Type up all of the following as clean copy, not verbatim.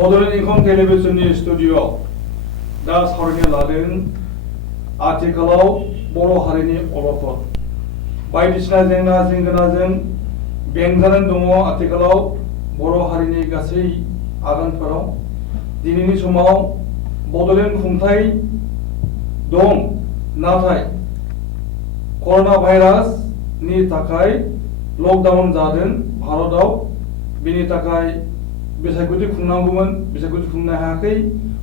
बड'लेण्ड इंखं टेलिभिजननि स्टुडिअ'आव दा सावरायनो लादों आथिखालाव बर' हारिनि अलखद बायदिसिना जेंना जेंगोनाजों बेंजानानै दङ आथिखालाव बर' हारिनि गासै आगानफोराव दिनैनि समाव बड'लेण्ड खुंथाय दं नाथाय कर'ना भाइरासनि थाखाय लकडाउन जादों भारताव बेनि थाखाय बिसायख'थि खुंनांगौमोन बिसायख'थि खुंनो हायाखै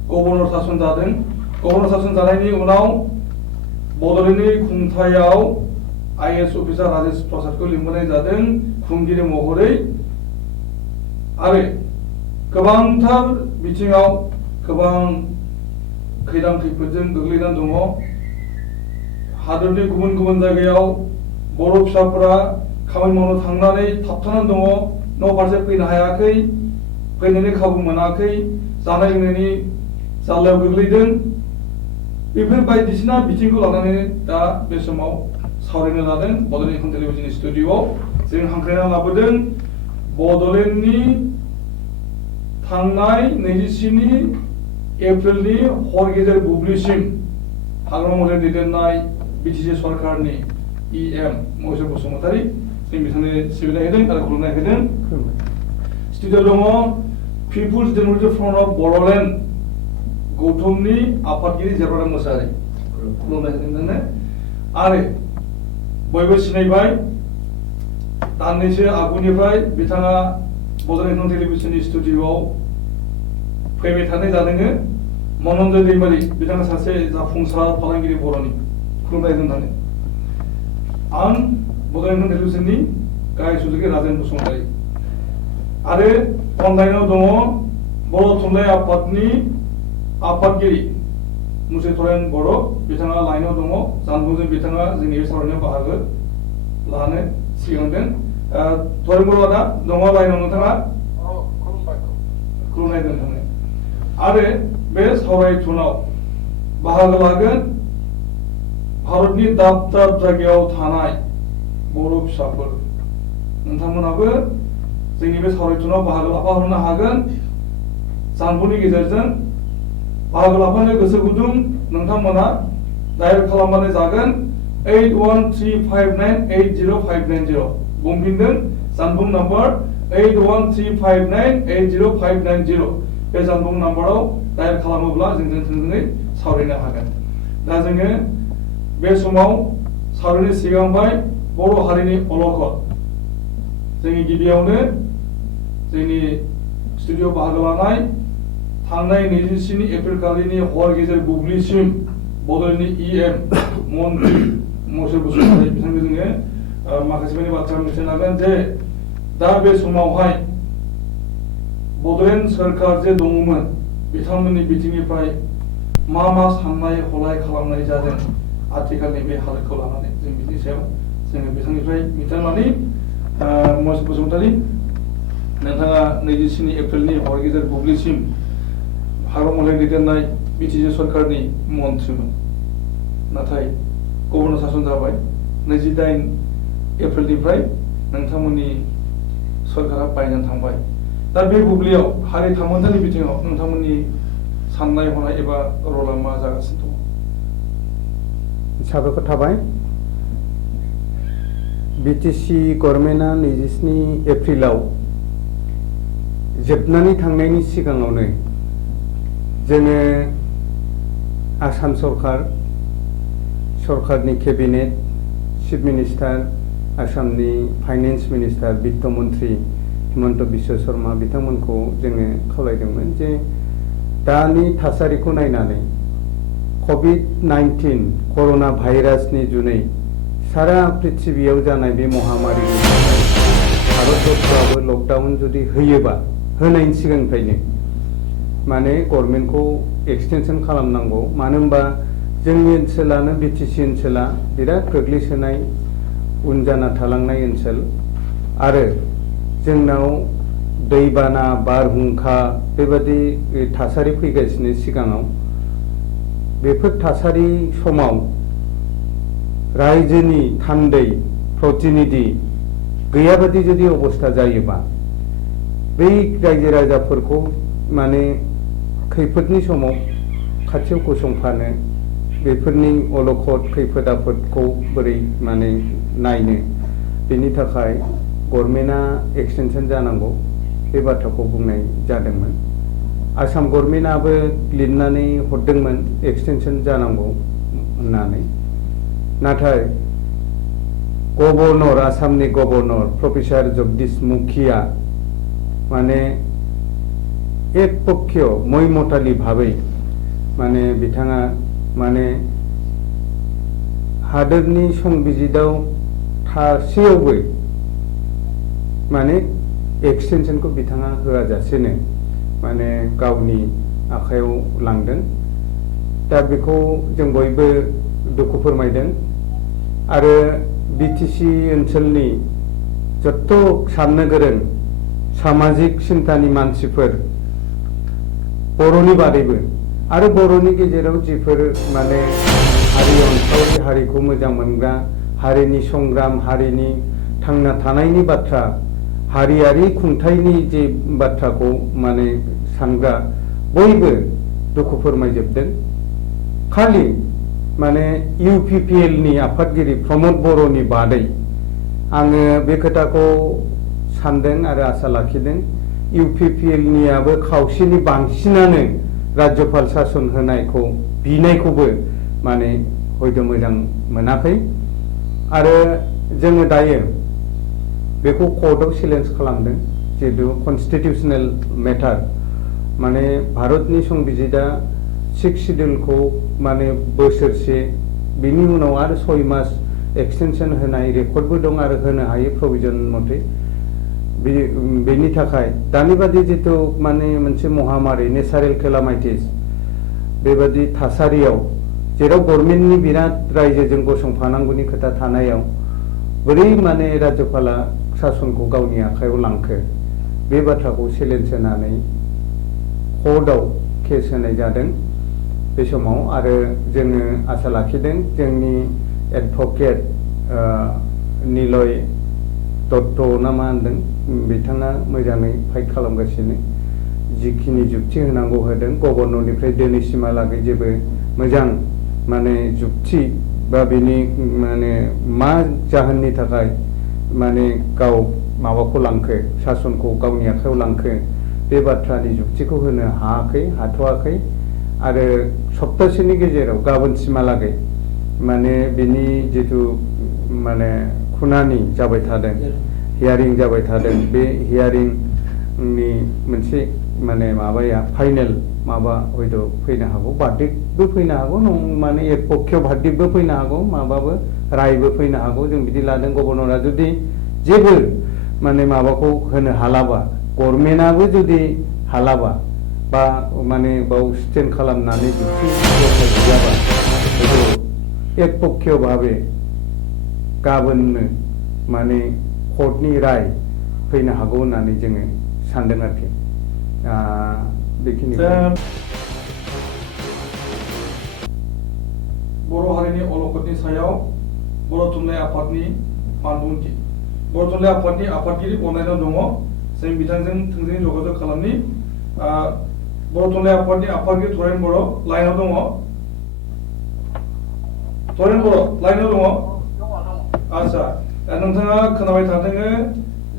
गभर्नर शासन जादों गभर्नर शासन जानायनि उनाव बड'लेण्डनि खुंथायाव आईएएस अफिसार राजेश प्रसादखौ लिंहरनाय जादों खुंगिरि महरै आरो गोबांथार बिथिङाव गोबां खैदां खैफोदजों गोग्लैनानै दङ हादरनि गुबुन गुबुन जायगायाव बर' फिसाफोरा खामानि मावनो थांनानै थाबथानानै दङ न' फारसे फैनो हायाखै फैनायनि खाबु मोनाखै जानाय लोंनायनि जाल्लायाव गोग्लैदों बेफोर बायदिसिना बिथिंखौ लानानै दा बे समाव सावरायनो लादों बड'लेण्ड इंखं टेलिभिजननि स्टुडिअ'आव जों हांख्रायना लाबोदों बड'लेण्डनि थांनाय 27 एप्रिलनि हर गेजेर बुब्लिसिम हाग्रामा महरै दैदेननाय बिटिसि सरकारनि EM महेश्वर बसुमतारी जों बिथांनो सिबिनाय होदों आरो खुलुमनाय होदों स्टुडिअ' दङ People's Democratic Front of Bodoland गौथुमनि आफादगिरि जेब्राराम मोसाहारि खुलुमनाय होदों नोंनो आरो बयबो सिनायबाय दान्नैसो आगुनिफ्राय बिथाङा बड'लेण्ड इंखं टेलिभिजननि स्टुडिअ'आव फैबाय थानाय जादों मनन्जय दैमारि बिथाङा सासे जाफुंसार फालांगिरि बर'नि खुलुमनाय होदों आं बड'लेण्ड इंखं टेलिभिजननि गाहाय सुजुगिरि राजेन बसुमतारी आरो अनलाइनाव दङ बर' थुनलाइ आफादनि आफादगिरि मुसेतरेन बर' बिथाङा लाइनाव दङ जानबुंजों बिथाङा जोंनि बे सावरायनायाव बाहागो लानो सिगांदों थरेन बर' दा दङ लाइनाव नोंथाङा खुलुमनाय नोंथांनो आरो बे सावरायथुनाव बाहागो लागोन भारतनि दाब दाब जायगायाव थानाय बर' फिसाफोर नोंथांमोनाबो जोंनि बे सावरायथुनाव बाहागो लाफानो हागोन जानबुंनि गेजेरजों बाहागो लाफानो गोसो गुदुं नोंथांमोना डायल खालामबानो जागोन 8135980590 बुंफिनदों जानबुं नाम्बार 8135980590 बे जानबुं नाम्बाराव डायल खालामोब्ला जोंजों थोंजोङै सावरायनो हागोन दा जोङो बे समाव सावरायनो सिगांबाय बर' हारिनि अलखद जोंनि गिबियावनो जोंनि स्टुडिअ' बाहागो लानाय थांनाय 27 एप्रिल खालिनि हर गेजेर बुब्लिसिम बड'लेण्डनि EM मन्त्रि महेश्वर बसुमतारी बिथांनो जोङो माखासे माने बाथ्रा मिथिनो हागोन जे दा बे समावहाय बड'लेण्ड सरकार जे दङमोन बिथांमोननि बिथिंनिफ्राय मा साननाय हलाय खालामनाय जादों आथिखालनि बे हालोदखौ लानानै जों बिनि सायाव जोङो बिथांनिफ्राय मिथिनानै महेश्वर बसुमतारी नोंथाङा 27 एप्रिलनि हर गेजेर बुब्लिसिम हाग्रामा महरै दैदेननाय बिटिसि सरकारनि मन्त्रिमोन नाथाय गभर्नर शासन जाबाय 28 एप्रिलनिफ्राय नोंथांमोननि सरकारा बायनानै थांबाय दा बे बुब्लियाव हारि थामोन्थानि बिथिङाव नोंथांमोननि साननाय हनाय एबा रला मा जागासिनो दं साबायखर थाबाय बिटिसि गभर्नमेन्टआ 27 एप्रिलाव जोबनानै थांनायनि सिगाङावनो जोङो आसाम सरकारनि केबिनेट चिफ मिनिस्टार आसामनि फाइनेन्स मिनिस्टार वित्त मन्त्रि हिमन्त बिश्व शर्मा बिथांमोनखौ जोङो खावलायदोंमोन जे दानि थासारिखौ नायनानै COVID-19 कर'ना भाइरासनि जुनै सारा पृथिबियाव जानाय बे महामारिनि भारतबर्षआवबो लकडाउन जुदि होयोबा होनायनि सिगांनिफ्रायनो माने गभर्नमेन्टखौ एक्सटेनसन खालामनांगौ मानो होनबा जोंनि ओनसोलानो बिटिसि ओनसोला बिराद गोग्लैसोनाय उन जाना थालांनाय ओनसोल आरो जोंनाव दैबाना बारहुंखा बेबादि थासारि फैगासिनो सिगाङाव बेफोर थासारि समाव रायजोनि थान्दै प्रतिनिधि गैयाबादि जुदि अबस्था जायोबा बै रायजो राजाफोरखौ माने खैफोदनि समाव खाथियाव गसंफानो बेफोरनि अलखद खैफोद आफोदखौ बोरै माने नायनो बेनि थाखाय गभर्नमेन्टआ एक्सटेनसन जानांगौ बे बाथ्राखौ बुंनाय जादोंमोन। आसाम गभर्नमेन्टआबो लिरनानै हरदोंमोन एक्सटेनसन जानांगौ होननानै, नाथाय गभर्नर आसामनि गभर्नर प्रफेसर जगदीश मुखिया माने एकपक्षीय मैमतालि भाबै माने बिथाङा माने हादोरनि संबिजिदाव थासेयावबो माने एक्सटेनसनखौ बिथाङा होआजासेनो माने गावनि आखायाव लांदों। दा बेखौ जों बयबो दुखु फोरमायदों आरो बिटिसि ओनसोलनि जत्थ साननो गोरों सामाजिक सिन्तानि मानसिफोर बर'नि बादैबो आरो बर'नि गेजेराव जिफोर माने हारि अनसावरि हारिखौ मोजां मोनग्रा हारिनि संग्राम हारिनि थांना थानायनि बाथ्रा हारियारि खुंथायनि जे बाथ्राखौ माने सानग्रा बयबो दुखु फोरमायजोबदों। खालि माने इउपिपिएल नि आफादगिरि प्रमद बर'नि बादै आङो बे खोथाखौ सानदों आरो आसा लाखिदों इउपिपिएल नियाबो खावसेनि बांसिनानो राज्यपाल शासन होनायखौ बिनायखौबो माने हयथ' मोजां मोनाखै आरो जोङो दायो बेखौ कर्टआव चेलेन्ज खालामदों जिहेतु कन्स्टिटिउसनेल मेटार माने भारतनि संबिजिदा 6 शिड्यूलखौ माने बोसोरसे बिनि उनाव आरो 6 मास एक्सटेनसन होनाय रेकर्डबो दं आरो होनो हायो प्रभिजन मथे। बेनि थाखाय दानि बादि जितु माने मोनसे महामारी नेचारेल केलामाइटिस बेबादि थासारियाव जेराव गभर्नमेन्टनि बिराद रायजोजों गसंफानांगौनि खोथा थानायाव बोरै माने राज्यपाला शासनखौ गावनि आखायाव लांखो बे बाथ्राखौ चेलेन्ज होनानै कर्टआव केस होनाय जादों बे समाव आरो जोङो आसा लाखिदों जोंनि एडभकेट निलय दत्त ना मा होनदों बिथाङा मोजाङै फाइट खालामगासिनो जिखिनि जुक्ति होनांगौ होदों गभर्नरनिफ्राय दिनैसिमहालागै जेबो मोजां माने जुक्ति बा बेनि माने मा जाहोननि थाखाय माने गाव माबाखौ लांखो शासनखौ गावनि आखायाव लांखो बे बाथ्रानि जुक्तिखौ होनो हायाखै हाथ'वाखै आरो सप्तासेनि गेजेराव गाबोनसिमहालागै माने बिनि जितु माने खुनानि जाबाय थादों हियारिं जाबाय थादों बे हियारिंनि मोनसे माने माबाया फाइनेल माबा हयथ' फैनो हागौ भार्डिक्टबो फैनो हागौ माने एक पक्षीय भार्डिक्टबो फैनो हागौ माबाबो रायबो फैनो हागौ जों बिदि लादों। गभर्नरा जुदि जेबो माने माबाखौ होनो हालाबा गभर्नमेन्टआबो जुदि हालाबा बा माने बाव स्टेन्ड खालामनानै जुक्ति गैयाबा एक पक्षीय भावे गाबोननो माने कर्टनि राय फैनो हागौ होननानै जोङो सानदों आरोखि बेखिनि बर' हारिनि अलखदनि सायाव बर' थुनलाइ आफादनि मानबुंथि बर' थुनलाइ आफादनि आफादगिरि गनायनायाव दङ जों बिथांजों थोंजोङै जगाजग खालामनि बर' थुनलाइ आफादनि आफादगिरि थरेन बर' लाइनाव दङ थरेन बर' लाइनाव दङ आच्छा नोंथाङा खोनाबाय थादों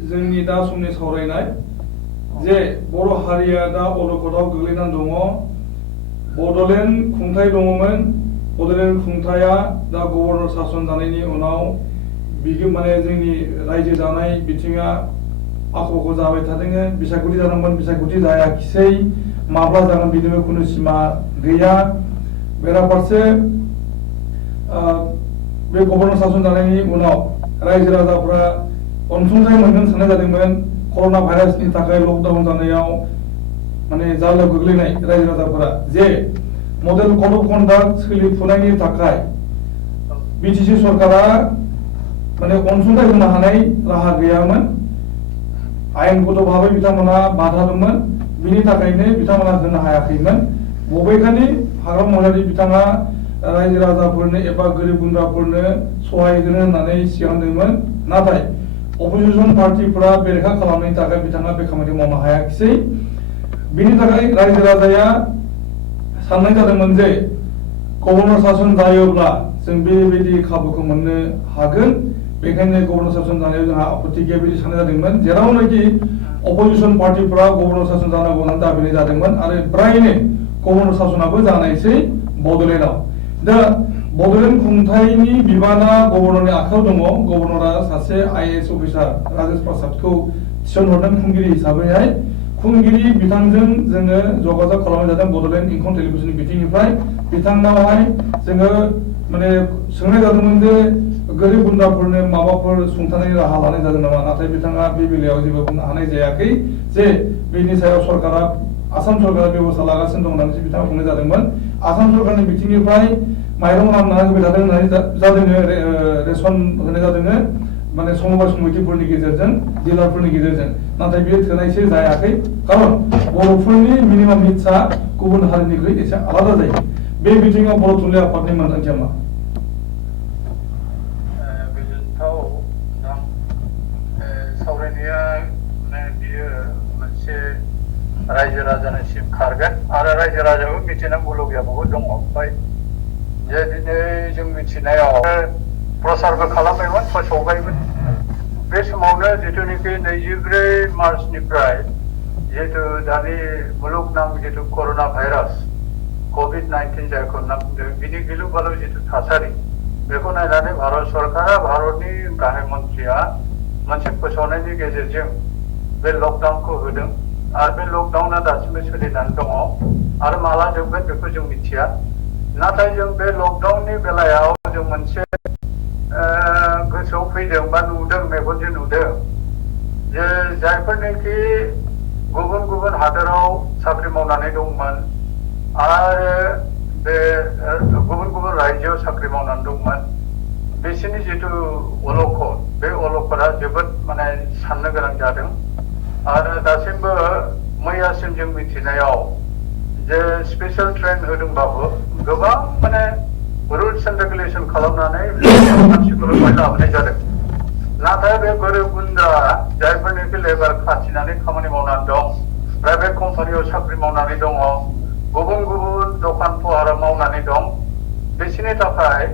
जोंनि दा समनि सावरायनाय जे बर' हारिया दा अलखदाव गोग्लैनानै दङ बड'लेण्ड खुंथाय दङमोन बड'लेण्ड खुंथाया दा गभर्नर शासन जानायनि उनाव माने जोंनि रायजो जानाय बिथिङा आख' फाख' जाबाय थादों बिसायख'थि जानांगौमोन बिसायख'थि जायाखिसै माब्ला जागोन बिनिबो खुनु सिमा गैया बेराफारसे बे गभर्नर शासन जानायनि उनाव रायजो राजाफ्रा अनसुंथाइ मोनगोन साननाय जादोंमोन कर'ना भाइरासनि थाखाय लकडाउन जानायाव माने जालायाव गोग्लैनाय रायजो राजाफोरा जे मडेल कड अफ कन्डाक्ट सोलिफुनायनि थाखाय बिटिसि सरकारा माने अनसुंथाइ होनो हानाय राहा गैयामोन आयेनगत भाबै बिथांमोना बाधा दंमोन बिनि थाखायनो बिथांमोना होनो हायाखैमोन बबेखानि हाग्रामा महिलारि बिथाङा रायजो राजाफोरनो एबा गोरिब गुन्द्राफोरनो सहाय होनो होननानै सिगांदोंमोन नाथाय अपोजिसन पार्टिफोरा बेरेखा खालामनायनि थाखाय बिथाङा बे खामानिखौ मावनो हायाखिसै बिनि थाखाय रायजो राजाया साननाय जादोंमोन जे गभर्नर सासन जायोब्ला जों बेबायदि खाबुखौ मोननो हागोन बेखायनो गभर्नर सासन जानायाव जोंहा आपत्ति गैया बिदि साननाय जादोंमोन जेरावनाखि अपोजिशन पार्टीफ्रा गभर्नर सासन जानांगौ होननानै दाबिनाय जादोंमोन आरो फ्रायनो गभर्नर सासनाबो जानायसै बड'लेण्डआव दा बड'लेण्ड खुंथायनि बिबाना गभर्नरनि आखायाव दङ गभर्नरा सासे आईएएस अफिसार राजेश प्रसादखौ थिसनहरदों खुंगिरि हिसाबैहाय खुंगिरि बिथांजों जोङो जगाजग खालामनाय जादों बड'लेण्ड इंखं टेलिभिजननि बिथिंनिफ्राय बिथांनावहाय जोङो माने सोंनाय जादोंमोन जे गोरिब गुन्द्राफोरनो माबाफोर सुंथानायनि राहा लानाय जादों नामा नाथाय बिथाङा बे बेलायाव जेबो बुंनो हानाय जायाखै जे बेनि सायाव सरकारा आसाम सरकारा बेबस्था लागासिनो दं होननानै बिथाङा बुंनाय जादोंमोन आसाम सरकारनि बिथिंनिफ्राय माइरं रानना होबाय थादों होननानै जादों रेसन होनाय जादों माने समबार समितिफोरनि गेजेरजों जिल्लाफोरनि गेजेरजों नाथाय बेयो थोनायसो जायाखै खारन बर'फोरनि मिनिमाम निड्सआ गुबुन हारिनिख्रुइ एसे आलादा जायो बे बिथिङाव बर' थुनलाइ आफादनि मोनदांथिया मा सावरायनाया बियो मोनसे रायजो राजानिसिम खारगोन आरो रायजो राजायाबो मिथिनांगौ लुबैयाबो दङ ओमफ्राय जे दिनै जों मिथिनायाव प्रसारबो खालामबायमोन फोसावबायमोन बे समावनो जिथुनिखि 24 मार्चनिफ्राय जिहेतु दानि मुलुगनां जिथु कर'ना भाइरास COVID-19 जायखौ नाम बुंदों बिनि गिलु बालु जिथु थासारि बेखौ नायनानै भारत सरकारा भारतनि गाहाय मन्थ्रिया मोनसे फोसावनायनि गेजेरजों बे लकडाउनखौ होदों आरो बे लकडाउना दासिमबो सोलिनानै दङ आरो माला जोबगोन बेखौ जों मिथिया नाथाय जों बे लकडाउननि बेलायाव जों मोनसे गोसोआव फैदों बा नुदों मेगनजों नुदों जे जायफोरनोखि गुबुन गुबुन हादोराव साख्रि मावनानै दंमोन आरो बे गुबुन गुबुन रायजोआव साख्रि मावनानै दंमोन बिसोरनि जिथु अलखद बे अलखदा जोबोद माने साननो गोनां जादों आरो दासिमबो मैयासिम जों मिथिनायाव जे स्पेशल ट्रेन होदोंबाबो गोबां माने रुल्स एन्ड रेगुलेसन खालामनानै मानसिफोरखौ लाबोनाय जादों नाथाय बे गोरिब गुन्द्रा जायफोरनोखि लेबार खाथिनानै खामानि मावनानै दं प्राइभेट कम्पानियाव साख्रि मावनानै दङ गुबुन गुबुन दखान फहाराव मावनानै दं बिसोरनि थाखाय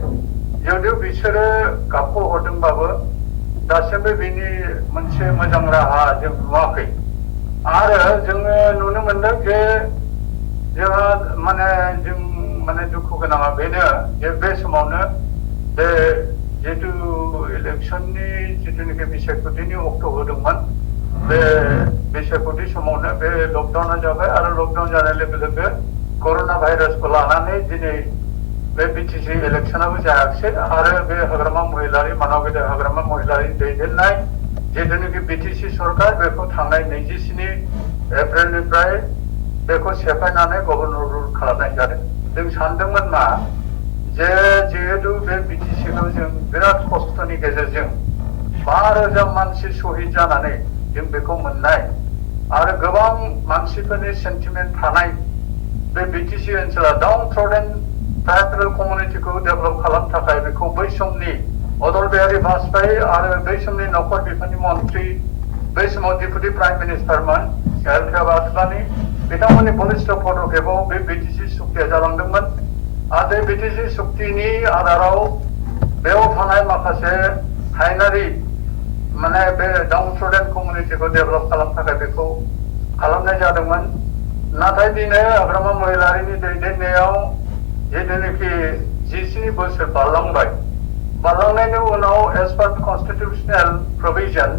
जुदिও बिसोरो गाबखौ हरदोंबाबो दासिमबो बिनि मोनसे मोजां राहा जों नुवाखै आरो जोङो नुनो मोनदों जे जोंहा जों दुखु गोनाङा बेनो जे बे समावनो बे जितु इलेक्सननि जितुनिखि बिसायख'थिनि अक्ट' होदोंमोन बे बिसायख'थि समावनो बे लकडाउना जाबाय आरो लकडाउन जानाय लोगो लोगो कर'ना भाइरासखौ लानानै दिनै बे बिटिसि इलेक्सनाबो जायाखिसै आरो बे हाग्रामा महिलारि मानव गेदेर हाग्रामा महिलारि दैदेननाय जितुनिखि बिटिसि सरकार बेखौ थांनाय 27 एप्रिलनिफ्राय बेखौ सेफायनानै गभर्नर रुल खालामनाय जादों जों सानदोंमोन मा जे जिहेतु बे बिटिसिखौ जों बिराद खस्थ'नि गेजेरजों 5,000 मानसि शहीद जानानै जों बेखौ मोननाय आरो गोबां मानसिफोरनि सेन्टिमेन्ट थानाय बे बिटिसि ओनसोला डाउन ट्रडेन ट्राइबेल कमिउनिटिखौ डेभेलप खालामनो थाखाय बेखौ बै समनि अटल बिहारी वाजपेयी आरो बै समनि नखर बिफाननि मन्थ्रि बै समाव डेपुटि प्राइम मिनिस्टारमोन अलखद बिथांमोननि बलिष्ठ पदक्षेपाव बे बिटिसि सुक्तिया जालांदोंमोन आरो बे बिटिसि सुक्तिनि आधाराव बेयाव थानाय माखासे हायेनारि बे डाउन ट्रडेन कमिउनिटिखौ डेभेलप खालामनो थाखाय बेखौ खालामनाय जादोंमोन नाथाय दिनै हाग्रामा महिलारिनि दैदेननायाव जितुनिखि 27 बोसोर बारलांनायनि उनाव एज पार कन्स्टिटिउसनेल प्रभिजन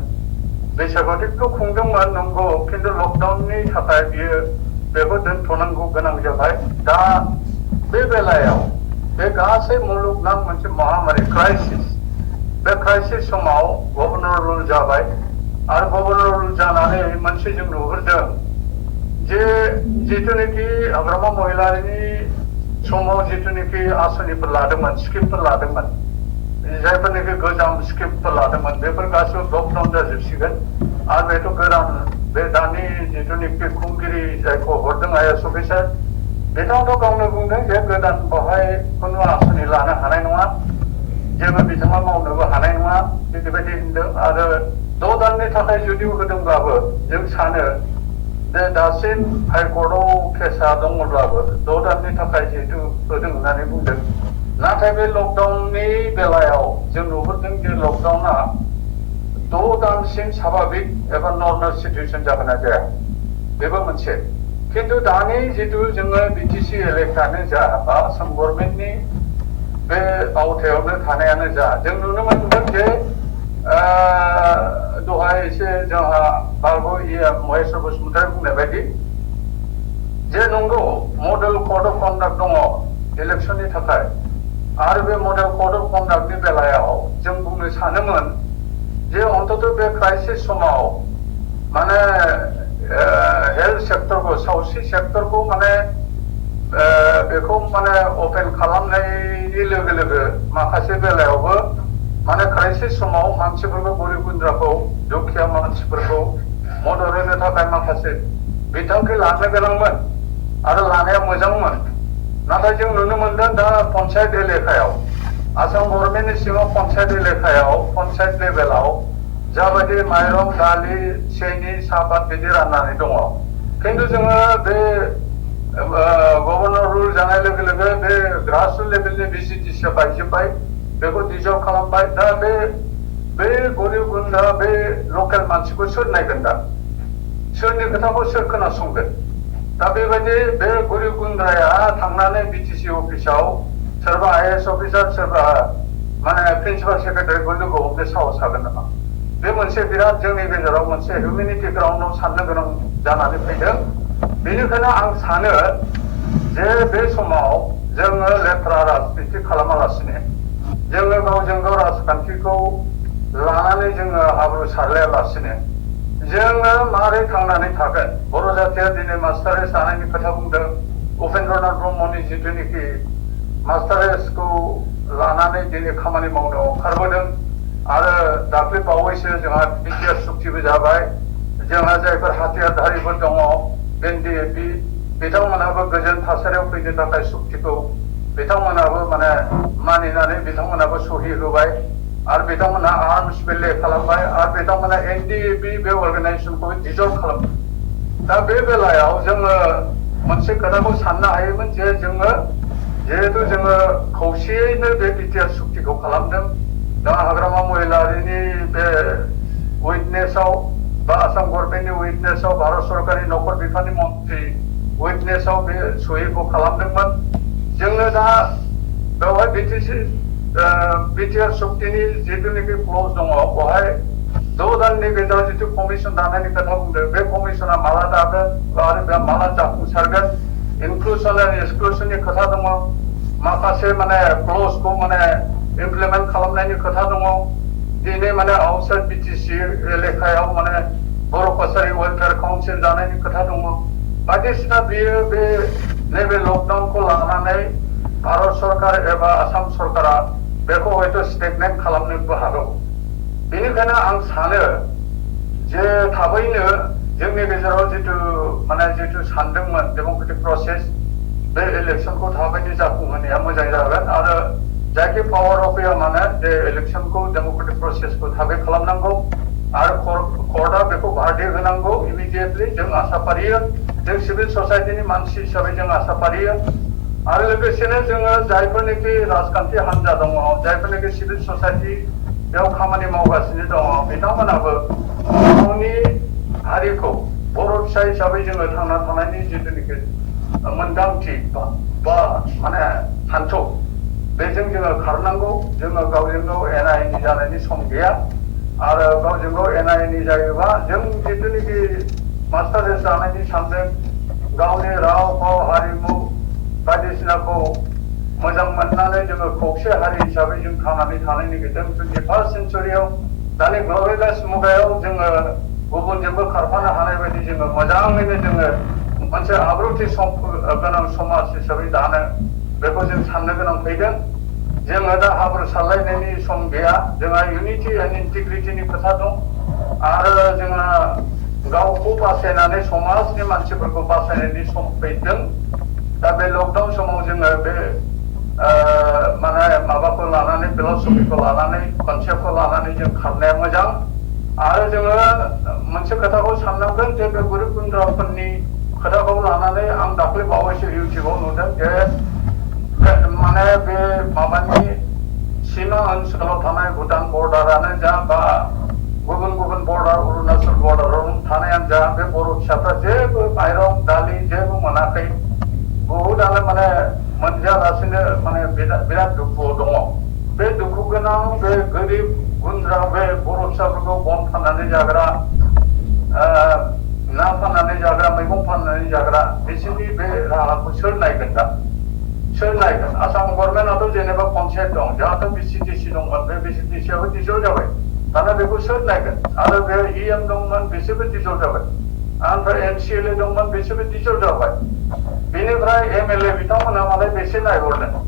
बिसायख'थिखौ खुंदोंमोन नंगौ खिन्थु लकडाउननि थाखाय बियो बेखौ दोनथ'नांगौ गोनां जाबाय दा बे बेलायाव बे गासै मुलुगनां मोनसे महामारी क्राइसिस बे क्राइसिस समाव गभर्नर रुल जाबाय आरो गभर्नर रुल जानानै मोनसे जों नुहुरदों जे जितुनिखि हाग्रामा महिलारिनि समाव जितुनिखि आसनिफोर लादोंमोन स्किमफोर लादोंमोन जायफोरनिखि गोजाम स्किमफोर लादोंमोन बेफोर गासिबो ब्लकडाउन जाजोबसिगोन आरो बेथ' गोदान बे दानि जितुनिखि खुंगिरि जायखौ हरदों आईएएस अफिसार बिथाङाथ' गावनो बुंदों जे गोदान बेवहाय खुनु आसनि लानो हानाय नङा जेबो बिथाङा मावनोबो हानाय नङा बेबायदि होनदों आरो 6 दाननि थाखाय जुदि होदोंब्लाबो जों सानो जे दासिम हाइकर्टआव केसा दङब्लाबो 6 दाननि थाखाय जिहेतु होदों होननानै बुंदों नाथाय बे लकडाउननि बेलायाव जों नुहुरदों जे लकडाउना 6 दानसिम स्वाभाबिक एबा नर्मेल सिचुएसन जागोन ना जाया बेबो मोनसे किन्तु दानि जितु जोङो बिटिसि एलेकायानो जा बा आसाम गभर्नमेन्टनि बे आवथायावनो थानायानो जा जों नुनो मोनदों जे दहाय एसे जोंहा बारग' महेश्वर बसुमतारी बुंनाय बायदि जे नंगौ मडेल कड अफ कन्डाक्ट दङ इलेक्सननि थाखाय आरो बे मडेल कड अफ कन्डाक्टनि बेलायाव जों बुंनो सानोमोन जे अन्तत बे क्राइसिस समाव माने हेल्थ सेक्टरखौ सावस्रि सेक्टरखौ माने बेखौ माने अपेन खालामनायनि लोगो लोगो माखासे बेलायावबो माने क्राइसिस समाव मानसिफोरखौ गरिब गुन्द्राखौ दुखिया मानसिफोरखौ मदद होनो थाखाय माखासे बिथांखि लानो गोनांमोन आरो लानाया मोजांमोन नाथाय जों नुनो मोनदों दा पन्चायत एलेकायाव आसाम गभर्नमेन्टनि सिङाव पन्चायत एलेकायाव पन्चायत लेभेलाव जाबायदि माइरं दालि सेनि साहापात बिदि राननानै दङ खिन्थु जोङो बे गभर्नर रुल जानाय लोगो लोगो बे ग्रासरुट लेभेलनि भिजिटिसिया बायजोब्बाय बेखौ डिजल्भ खालामबाय दा बे गरिब गुन्द्रा बे लकेल मानसिखौ सोर नायगोन दा सोरनि खोथाखौ सोर खोनासंगोन दा बेबायदि बे गरिब गुन्द्राया थांनानै बिटिसि अफिसाव सोरबा आइएएस अफिसार सोरबा माने प्रिन्सिपाल सेक्रेटारिखौ लोगो हमनो साहस हागोन नामा बे मोनसे बिराद जोंनि गेजेराव मोनसे हिउमेनिटि ग्राउन्डआव साननो गोनां जानानै फैदों बेनिखायनो आं सानो जे बे समाव जोङो लेथ्रा राजनिति खालामालासिनो जोङो गावजों गाव राजखान्थिखौ लानानै जोङो हाब्रु सारलायालासिनो जोङो मारै थांनानै थागोन बर' जातिया दिनै मास्टारेस जानायनि खोथा बुंदों उपेन्द्रनाथ ब्रह्मनि जिथुनिखि मास्टारेसखौ लानानै दिनै खामानि मावनो ओंखारबोदों आरो दाख्लै बावैसो जोंहा बिटिआर सुक्तिबो जाबाय जोंहा जायफोर हाथियारधारिफोर दङ एनडिएफबि बिथांमोनाबो गोजोन थासारियाव फैनो थाखाय सुक्तिखौ बिथांमोनाबो माने मानिनानै बिथांमोनाबो सहि होबाय आरो बिथांमोना आर्मस बेले खालामबाय आरो बिथांमोना एनडिएफबि बे अर्गानाइजेसनखौ डिजल्भ खालामबाय दा बे बेलायाव जोङो मोनसे खोथाखौ साननो हायोमोन जे जोङो जिहेतु जोङो खौसेयैनो बे बिटिआर सुक्तिखौ खालामदों दा हाग्रामा महिलारिनि बे उइटनेसआव बा आसाम गभर्नमेन्टनि उइटनेसआव भारत सरकारनि नखर बिफाननि मन्थ्रि उइटनेसआव बे सहिखौ खालामदोंमोन जोङो दा बेवहाय बिटिआर सुक्तिनि जिथुनिखि क्लज दङ बेवहाय 6 दाननि गेजेराव जिथु कमिसन दानायनि खोथा बुंदों बे कमिसना माला दागोन आरो बे माला जाफुंसारगोन इनक्लुसन आरो एक्सक्लुसननि खोथा दङ माखासे माने क्लजखौ माने इमप्लिमेन्ट खालामनायनि खोथा दङ दिनै माने आउटसाइड बिटिसि एलेकायाव माने बर' कसारि वेलफेयार काउन्सिल जानायनि खोथा दङ बायदिसिना बेयो बे नैबे लकडाउनखौ लानानै भारत सरकार एबा आसाम सरकारा बेखौ हयथ' स्टेगनेट खालामनोबो हागौ बेनिखायनो आं सानो जे थाबैनो जोंनि गेजेराव जिथु सानदोंमोन डेम'क्रेटिक प्रसेस बे इलेक्सनखौ थाबैनो जाफुंहोनाया मोजां जागोन आरो जायखि पावाराव फैया मानो जे इलेक्सनखौ डेम'क्रेटिक प्रसेसखौ थाबै खालामनांगौ आरो कर्टआ बेखौ भार्डिक्ट होनांगौ इमिडियेटलि जों आसा फारियो जों सिभिल ससाइटिनि मानसि हिसाबै जों आसा फारियो आरो लोगोसेनो जोङो जायफोरनिखि राजखान्थि हान्जा दङ जायफोरनिखि सिभिल ससाइटि बेयाव खामानि मावगासिनो दङ बिथांमोनाबो गावनि हारिखौ बर' फिसा हिसाबै जोङो थांना थानायनि जिथुनिखि मोन्दांथि बा माने सान्थौ बेजों जोङो खारनांगौ जोङो गावजों गाव एना एनि जानायनि सम गैया आरो गावजों गाव एना एनि जायोबा जों जिथुनिखि मास्टारेस जानायनि सानदों गावनि राव फाव हारिमु बायदिसिनाखौ मोजां मोननानै जोङो खौसे हारि हिसाबै जों थांनानै थानायनि गेजेरजों 21st सेन्चुरियाव दानि ग्लबेलाइज मुगायाव जोङो गुबुनजोंबो खारफानो हानाय बायदि जोङो मोजाङैनो जोङो मोनसे आब्रुथि गोनां समाज हिसाबै दानो बेखौ जों साननो गोनां फैदों जोङो दा हाब्रु सारलायनायनि सम गैया जोंहा इउनिटि एन्ड इन्टिग्रिटिनि खोथा दं आरो जोंहा गावखौ बासायनानै समाजनि मानसिफोरखौ बासायनायनि सम फैदों दा बे लकडाउन समाव जोङो बे माने माबाखौ लानानै फिलसफिखौ लानानै कनसेप्टखौ लानानै जों खारनाया मोजां आरो जोङो मोनसे खोथाखौ साननांगोन जे बे गोरिब गुन्द्राफोरनि खोथाखौ लानानै आं दाख्लै बावैसो इउटिउबाव नुदों जे माने बे माबानि सीमा ओनसोलाव थानाय भुटान बर्डारानो जा बा गुबुन गुबुन बर्डार अरुणाचल बर्डाराव थानायानो जा बे बर' फिसाफ्रा जेबो माइरं दालि जेबो मोनाखै बहुदानो माने मोनजागासिनो माने बिराद दुखुआव दङ बे दुखु गोनां बे गोरिब गुन्द्रा बे बर' फिसाफोरखौ बन फाननानै जाग्रा ना फाननानै जाग्रा मैगं फाननानै जाग्रा बिसोरनि बे राहाखौ सोर नायगोन दा सोर नायगोन आसाम गभर्नमेन्टआथ' जेनेबा पन्सायत दं जोंहाथ' बिसिडिसि दंमोन बे बिसिडिसिआबो डिजल्भ जाबाय दाना बेखौ सोर नायगोन आरो बे इएम दंमोन बिसोरबो डिजल्भ जाबाय ओमफ्राय एनसिएलए दंमोन बिसोरबो डिजल्भ जाबाय बेनिफ्राय एमएलए बिथांमोना मालाय बेसे नायहरदों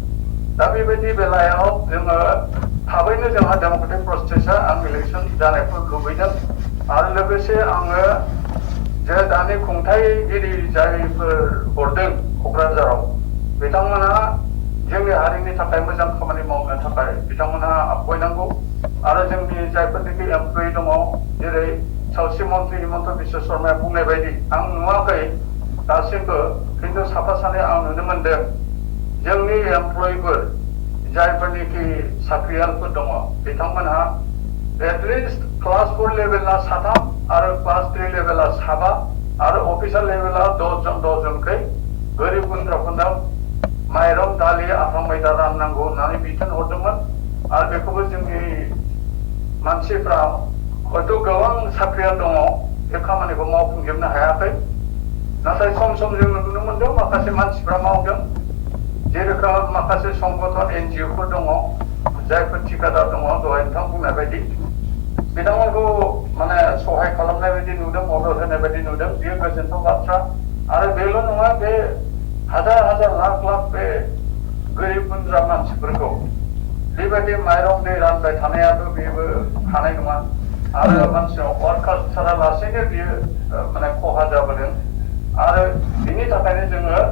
दा बेबायदि बेलायाव जोङो थाबैनो जोंहा डेम'क्रेटिक प्रसेसआ आं इलेक्सन जानायखौ लुबैदों आरो लोगोसे आङो जे दानि खुंथायगिरि जायफोर हरदों क'क्राझाराव बिथांमोना जोंनि हारिनि थाखाय मोजां खामानि मावनो थाखाय बिथांमोना आखयायनांगौ आरो जोंनि जायफोरनिखि एमप्लयि दङ जेरै सावस्रि मन्त्रि हिमन्त बिश्व शर्माया बुंनाय बायदि आं नुवाखै दासिमबो खिन्थु साफा सानै आं नुनो मोनदों जोंनि एमप्लयिफोर जायफोरनिखि साख्रियालफोर दङ बिथांमोनहा एटलिस्ट क्लास 4 लेभेला 3 आरो क्लास 3 लेभेला 7 आरो अफिसार लेभेला 10 जनखै गोरिब गुन्द्राफोरनो माइरं दालि आथा मैदा राननांगौ होननानै बिथोन हरदोंमोन आरो बेखौबो जोंनि मानसिफ्रा हयथ' गोबां साख्रियाल दङ बे खामानिखौ मावफुंजोबनो हायाखै नाथाय सम सम जों नुनो मोनदों माखासे मानसिफ्रा मावदों जेरोखोम माखासे संगठन एनजिअफोर दङ जायफोर ठिकादार दङ दहाय नोंथां बुंनाय बायदि बिथांमोनखौ माने सहाय खालामनाय बायदि नुदों मदद होनाय बायदि नुदों बेयो गोजोनथाव बाथ्रा आरो बेल' नङा बे हाजार हाजार लाख लाख बे गोरिब गुन्द्रा मानसिफोरखौ बेबायदि माइरं दै रानबाय थानायाबो बेबो हानाय नङा आरो मानसिनाव वार्कार्स थारालासेनो बियो माने खहा जाबोदों आरो बिनि थाखायनो जोङो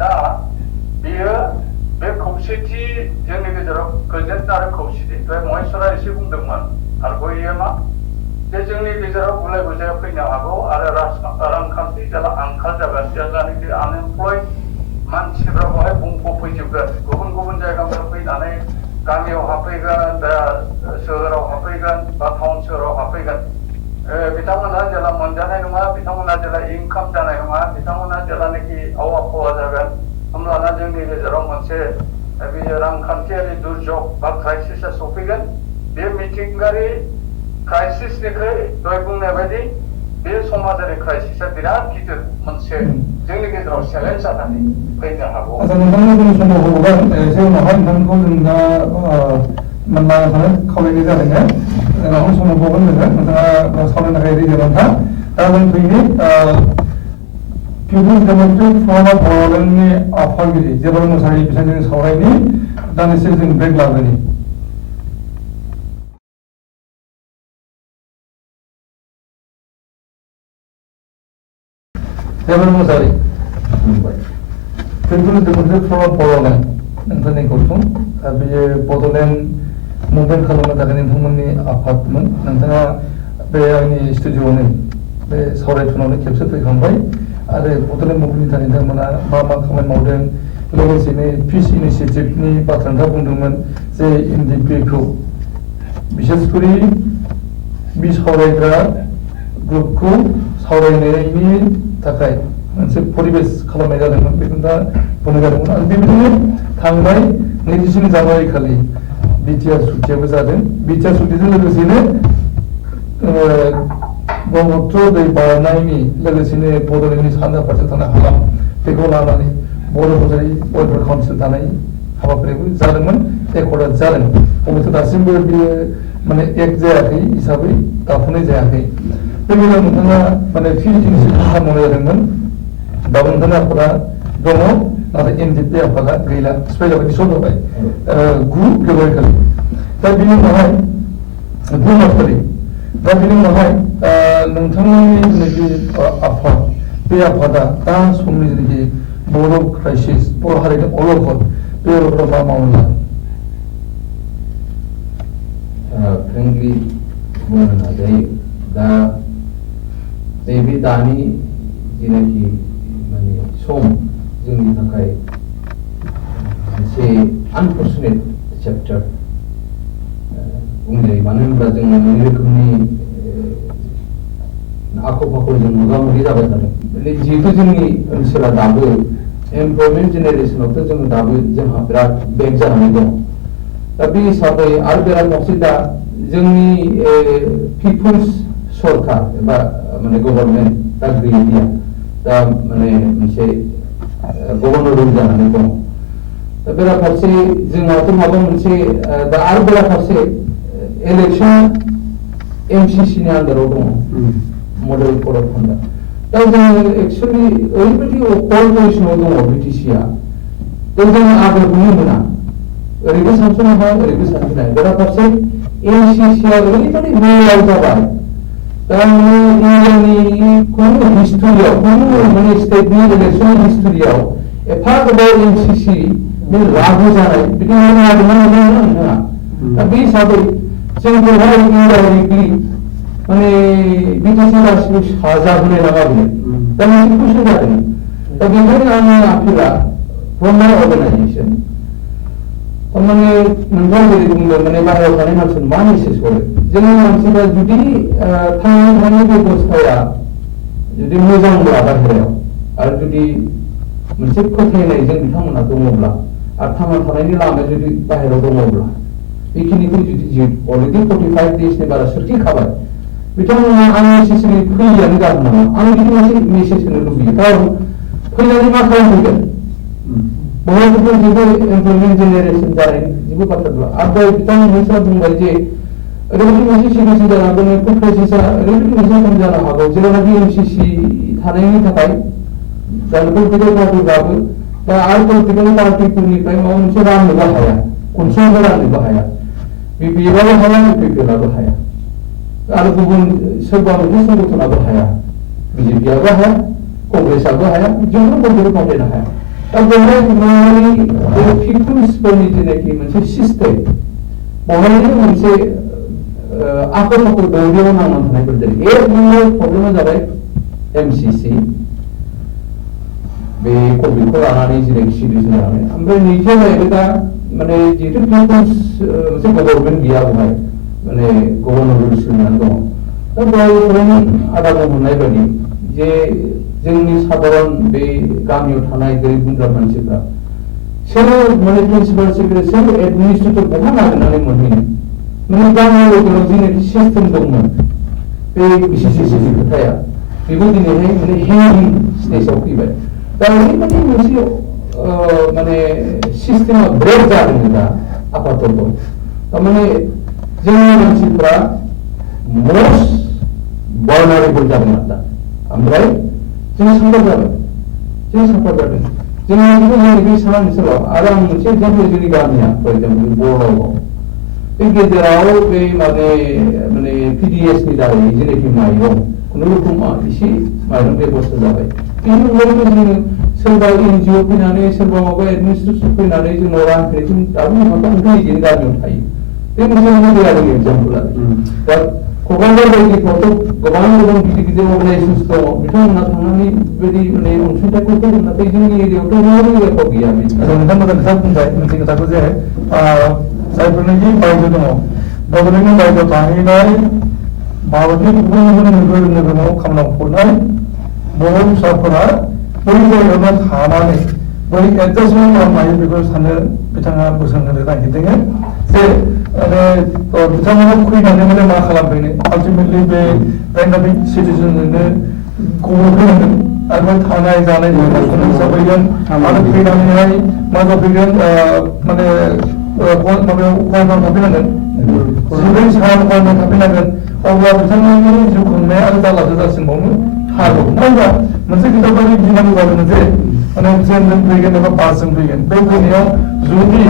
दा बियो बे खौसेथि जोंनि गेजेराव गोजोन आरो खौसेथि बे महेश्वरा एसे बुंदोंमोन आरो बययो मा जे जोंनि गेजेराव गुलाय गुजाया फैनो हागौ आरो रांखान्थि जेला आंखाल जागोन जेब्लानोखि आनएमप्लयड मानसिफ्रा बेवहाय बुंफबफैजोबगोन गुबुन गुबुन जायगाफोराव फैनानै गामियाव हाबफैगोन बा सोहोराव हाबफैगोन बा टाउन सोहोराव हाबफैगोन बिथांमोनहा जेला मोनजानाय नङा बिथांमोनहा जेला इनकाम जानाय नङा बिथांमोनहा जेलानोखि आवा फावा जागोन होमब्लाना जोंनि गेजेराव मोनसे बे रांखान्थियारि दुर्जग बा क्राइसिसआ सफैगोन बे मिथिंगायारि क्राइसिसनिख्रुइ दहाय बुंनाय बायदि बे समाजारि क्राइसिसआ बिराद गिदिर मोनसे जोंनि गेजेराव चेलेन्ज जानानै फैनो हागौ आচ্ছা नोंथांनि जोंनि समाव हगार एसे उनावहाय नोंथांखौ जों दा मोनना थानो खावलायनाय जादों उनावहाय समाव हगार नोंथाङा सावरायनो थाखाय रेडि नोंथां दा जों फैनि पिपुल्स डेम'क्रेटिक फ्रन्ट अफ बड'लेण्डनि आफादगिरि जेब्ला मोसाहारि बिथांजों सावरायनि दानैसो जों ब्रेक लाबोनि जेब्ला Mushahary People's Democratic Front of Bodoland नोंथांनि गौथुम दा बेयो बड'लेण्ड मुभमेन्ट खालामनो थाखाय नोंथांमोननि आफादमोन नोंथाङा बे आंनि स्टुडिअ'आवनो बे सावरायथुनावनो खेबसे फैखांबाय आरो बड'लेण्ड मुभमेन्टनि थाखाय नोंथांमोना मा मा खामानि मावदों लोगोसेनो पिस इनिसिएटिभनि बाथ्रा नोंथाङा बुंदोंमोन जे एनडिपिखौ बिसेसकरि बि सावरायग्रा ग्रुपखौ सावरायनायनि थाखाय मोनसे परिबेस खालामनाय जादोंमोन बेखौ दा बुंनाय जादोंमोन आरो बेबायदिनो थांनाय 29 जानुवारि खालि बिटिआर सुक्तियाबो जादों बिटिआर सुक्तिजों लोगोसेनो ब्रह्मपुत्र दै बारनायनि लोगोसेनो बड'लेण्डनि सानजा फारसे थानाय हालाम बेखौ लानानै बर' कचारि वेलफेयार काउन्सिल दानाय हाबाफारिबो जादोंमोन एकर्डआ जादों अबयस्से दासिमबो बियो माने एक जायाखै हिसाबै दाफुंनाय जायाखै बे बेलायाव नोंथाङा माने फिल्ड इनिसिएटिभ खालामनाय जादोंमोन दाबो नोंथांनि आफादा दङ नाथाय एनडिपि आफादा गैला सिफाय जाबाय दिसल्भ जाबाय 9 फेब्रुवारि खालि दा बिनि उनावहाय 2 मार्च खालि दा बिनि उनावहाय नोंथांनि जेनाखि आफाद बे आफादा दा समनि जेनाखि बर' क्राइसिस बर' हारिनि अलखद बे अलखदाव मा मावनो frankly बुंनो नाजायो दा नैबे दानि जेनाखि माने सम जोंनि थाखाय मोनसे आनफर्चुनेट चेप्टार बुंजायो मानो होनब्ला जों मोननै रोखोमनि आख' फाख'जों मोगा मोगि जाबाय थादों जिहेतु जोंनि ओनसोला दाबो एमप्लयमेन्ट जेनेरेसनावथ' जोङो दाबो जोंहा बिराद बेक जानानै दं दा बे हिसाबै आरो बिराद फारसे दा जोंनि पिपुल्स सरकार एबा माने गभर्नमेन्ट दा गैलिया दा माने मोनसे गभर्नर जानानै दं दा बेराफारसे जोंहाथ' माबा मोनसे दा आरो बेराफारसे इलेक्सन एमसिसि नि आन्दाराव दङ मडेल कोड अफ कन्डाक्ट दा जोङो एक्सुवेलि ओरैबायदि अकल पजिसनाव दङ बिटिसिआ दा जों आगोलखौनो मोना ओरैबो सानस'नो हाया ओरैबो सानस'नो हाया बेराफारसे एमसिसिआ ओरैबायदि मेलाव जाबाय दा माने इन्डियानि खुनु हिस्टरियाव खुनु माने स्टेटनि इलेक्सन हिस्टरियाव एफा गोबाव एमसिसि नि लागु जानाय बिदि मोननो हादोंना नोंथाङा दा बे हिसाबै जों बेवहाय इनडाइरेक्टलि माने बिटिसि गासिबो साजा होनाय नङा बेनो दा मोनसे कुइसन जादों दा बेखायनो आंनि आपिला फ्रम माय अर्गानाइजेसन थारमाने नोंथाङा जेरै बुंदों माने बाहेरायाव थानाय मानसिनो मा मेसेज हरो जोंनि मानसिफ्रा जुदि थांनानै थानाय बेबस्थाया जुदि मोजांब्ला बाहेरायाव आरो जुदि मोनसे फोथायनायजों बिथांमोना दङब्ला आरो थांना थानायनि लामाया जुदि बाहेरायाव दङब्ला बेखिनिखौ जुदि अलरेडि 45 डेजनि बारा सोरखिखाबाय बिथांमोना आननेसेसारि फैयानो गाहाम नङा आं बिदि मोनसे मेसेज होनो लुबैयो खारन फैनानै मा खालामफैगोन बहायबो जेबो एमप्लयमेन्ट जेनेरेसन जानाय जेबो बाथ्रा गैया आरो बिथांमोनहा बुंबाय जे ओरैबायदि मोनसे सिटुएसन जानो हागौ क्राइसिसआ ओरैबायदि मोनसे सम जानो हागौ जेरावनाखि एमसिसि थानायनि थाखाय दा पलिटिकेल पार्टिफ्राबो दा आरो पलिटिकेल पार्टिफोरनिफ्राय माबा मोनसे राननोबो हाया अनसुंथाइ राननोबो हाया बिपिएलआबो हाया इउपिपिएलआबो हाया आरो गुबुन सोरबा मोनसे संगठनाबो हाया बिजेपिआबो हाया कंग्रेसआबो हाया जोंबो बयबो मावलायनो हाया दा बेवहाय नर्मालि पिपुल्सफोरनि जेनाखि मोनसे सिस्टेम बेवहायनो मोनसे आख' फाख' दौरियाव नांनानै थानायफोर जायो एक नम्बर प्रब्लेमा जाबाय एमसिसि बे कभिडखौ लानानै जेनाखि सिटुएसन जानानै ओमफ्राय नैथिया जाहैबाय दा माने जिहेतु पिपुल्स मोनसे गभर्नमेन्ट गैया बेवहाय माने गभर्नर सोलिनानै दङ दा बेवहाय आदा बुंहरनाय बायदि जे जोंनि साधारन बे गामियाव थानाय गोरिब गुन्द्रा मानसिफ्रा सोर माने प्रिन्सिपाल सेक्रेटारि सोर एडमिनिस्ट्रेटर बहा नागिरनानै मोनहैनो माने गामि लेभेलाव जेनाखि सिस्टेम दंमोन बे बिसिसिसि खोथाया बेबो दिनैहाय माने हेंगिं स्टेजाव फैबाय दा ओरैबायदि मोनसे माने सिस्टेमा ब्रेक जादों दा आपातत थारमाने जोंनि मानसिफ्रा मस्ट vulnerable जादों दा ओमफ्राय जों साफा जादों जोंनि बे साहा ओनसोलाव आरो आं मोनसे एग्जाम्पल जोंनि गामिया फर एग्जाम्पल बर'आव बे गेजेराव बे माने पिडिएसनि दारै जेनाखि माइरं खुनु रोखोम एसे माइरं बेबस्था जाबाय बेनि अनगायैबो जोङो सोरबा एनजिअ फैनानै सोरबा माबा एडमिनिस्ट्रेसन फैनानै जोंनाव रां होनाय जों दाबो माबा ओंखायनो जोंनि गामियाव थायो बे मोनसे मोजां जादों एग्जाम्पल आरो दा क'क्राझार बायदिफ्रावथ' गोबां गिदिर गिदिर अर्गानाइजेसन्स दङ बिथांमोना थांनानै बेबायदि माने अनसुंथाइखौ होदों नाथाय जोंनि एरियायावथ' रावबो एरियाफ्राव गैया नोंथां मोजां खोथा बुंबाय मोनसे खोथाखौ जे जायफोरनाखि बायजोआव दङ बड'लेण्डनि बायजोआव थाहैनाय भारतनि गुबुन गुबुन नोगोराव खामानि मावनाय बर' फिसाफोरा बै जायगायावनो थानानै बै एडजास्टमेन्ट खालामनो हायो बेखौ सानो बिथाङा बोसोन होनो नागिरदों जे बिथांमोना फैनानै माने मा खालामफैनो आल्टिमेटलि बे डाइनामिक सिटिजेनजोंनो गबोफैनांगोन आरो थानाय जानाय लोंनायखौनो जाफैगोन आरो फैनानैहाय मा जाफैगोन माने माबायाव क'क्राझाराव थाफैनांगोन 10 सान क'क्राझाराव थाफैनांगोन अब्ला बिथांमोननि जिउ खुंनाया आरो जारलासो जासिनबावनो हागौ मानोना मोनसे खोथाखौ गिनांगौ जादों जे माने ट्रेनजों फैगोन एबा बासजों फैगोन बे फैनायाव जुदि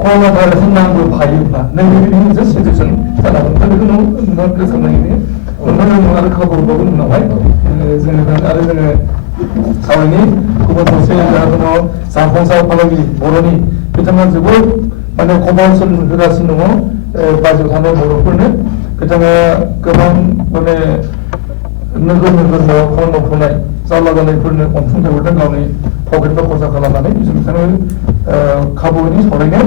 कर'ना भाइरासजों नांबोफायोब्ला नैबेबायदि मोनसे सिटुएसन जानांगोन दा बेखौ नोंथाङा गोसोआव नागिरो नोंथां आरो खबर हरबावगोन उनावहाय जोङो आरो जोङो सावरायनि गुबुन मोनसे दङ जाफुंसार फालांगि बर'नि बिथाङा जोबोद माने खबर होगासिनो दङ बायजोआव थानाय बर'फोरनो बिथाङा गोबां माने नोगोर नोगोरमायाव खामानि मावफुनाय जारला जानायफोरनो अनसुंथाइ हरदों गावनि पकेटखौ खरसा खालामनानै जों बिथांनो खाबु होनो सावरायनो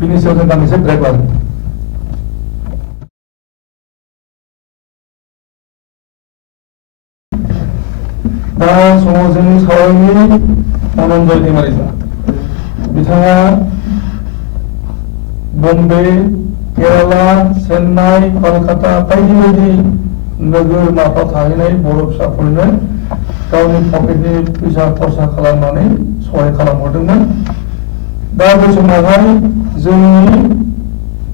बिनि सायाव जों दान्दिसे ब्रेक लागोन। दा समाव जोंनि सावरायनि अनन्जय दैमारिजा बिथाङा बम्बे, केराला, चेन्नाइ, कलकाता बायदि बायदि नोगोरमाफ्राव थाहैनाय बर' फिसाफोरनो गावनि पकेटनि फैसा खरसा खालामनानै सहाय खालामहरदोंमोन। दा बे समावहाय जोंनि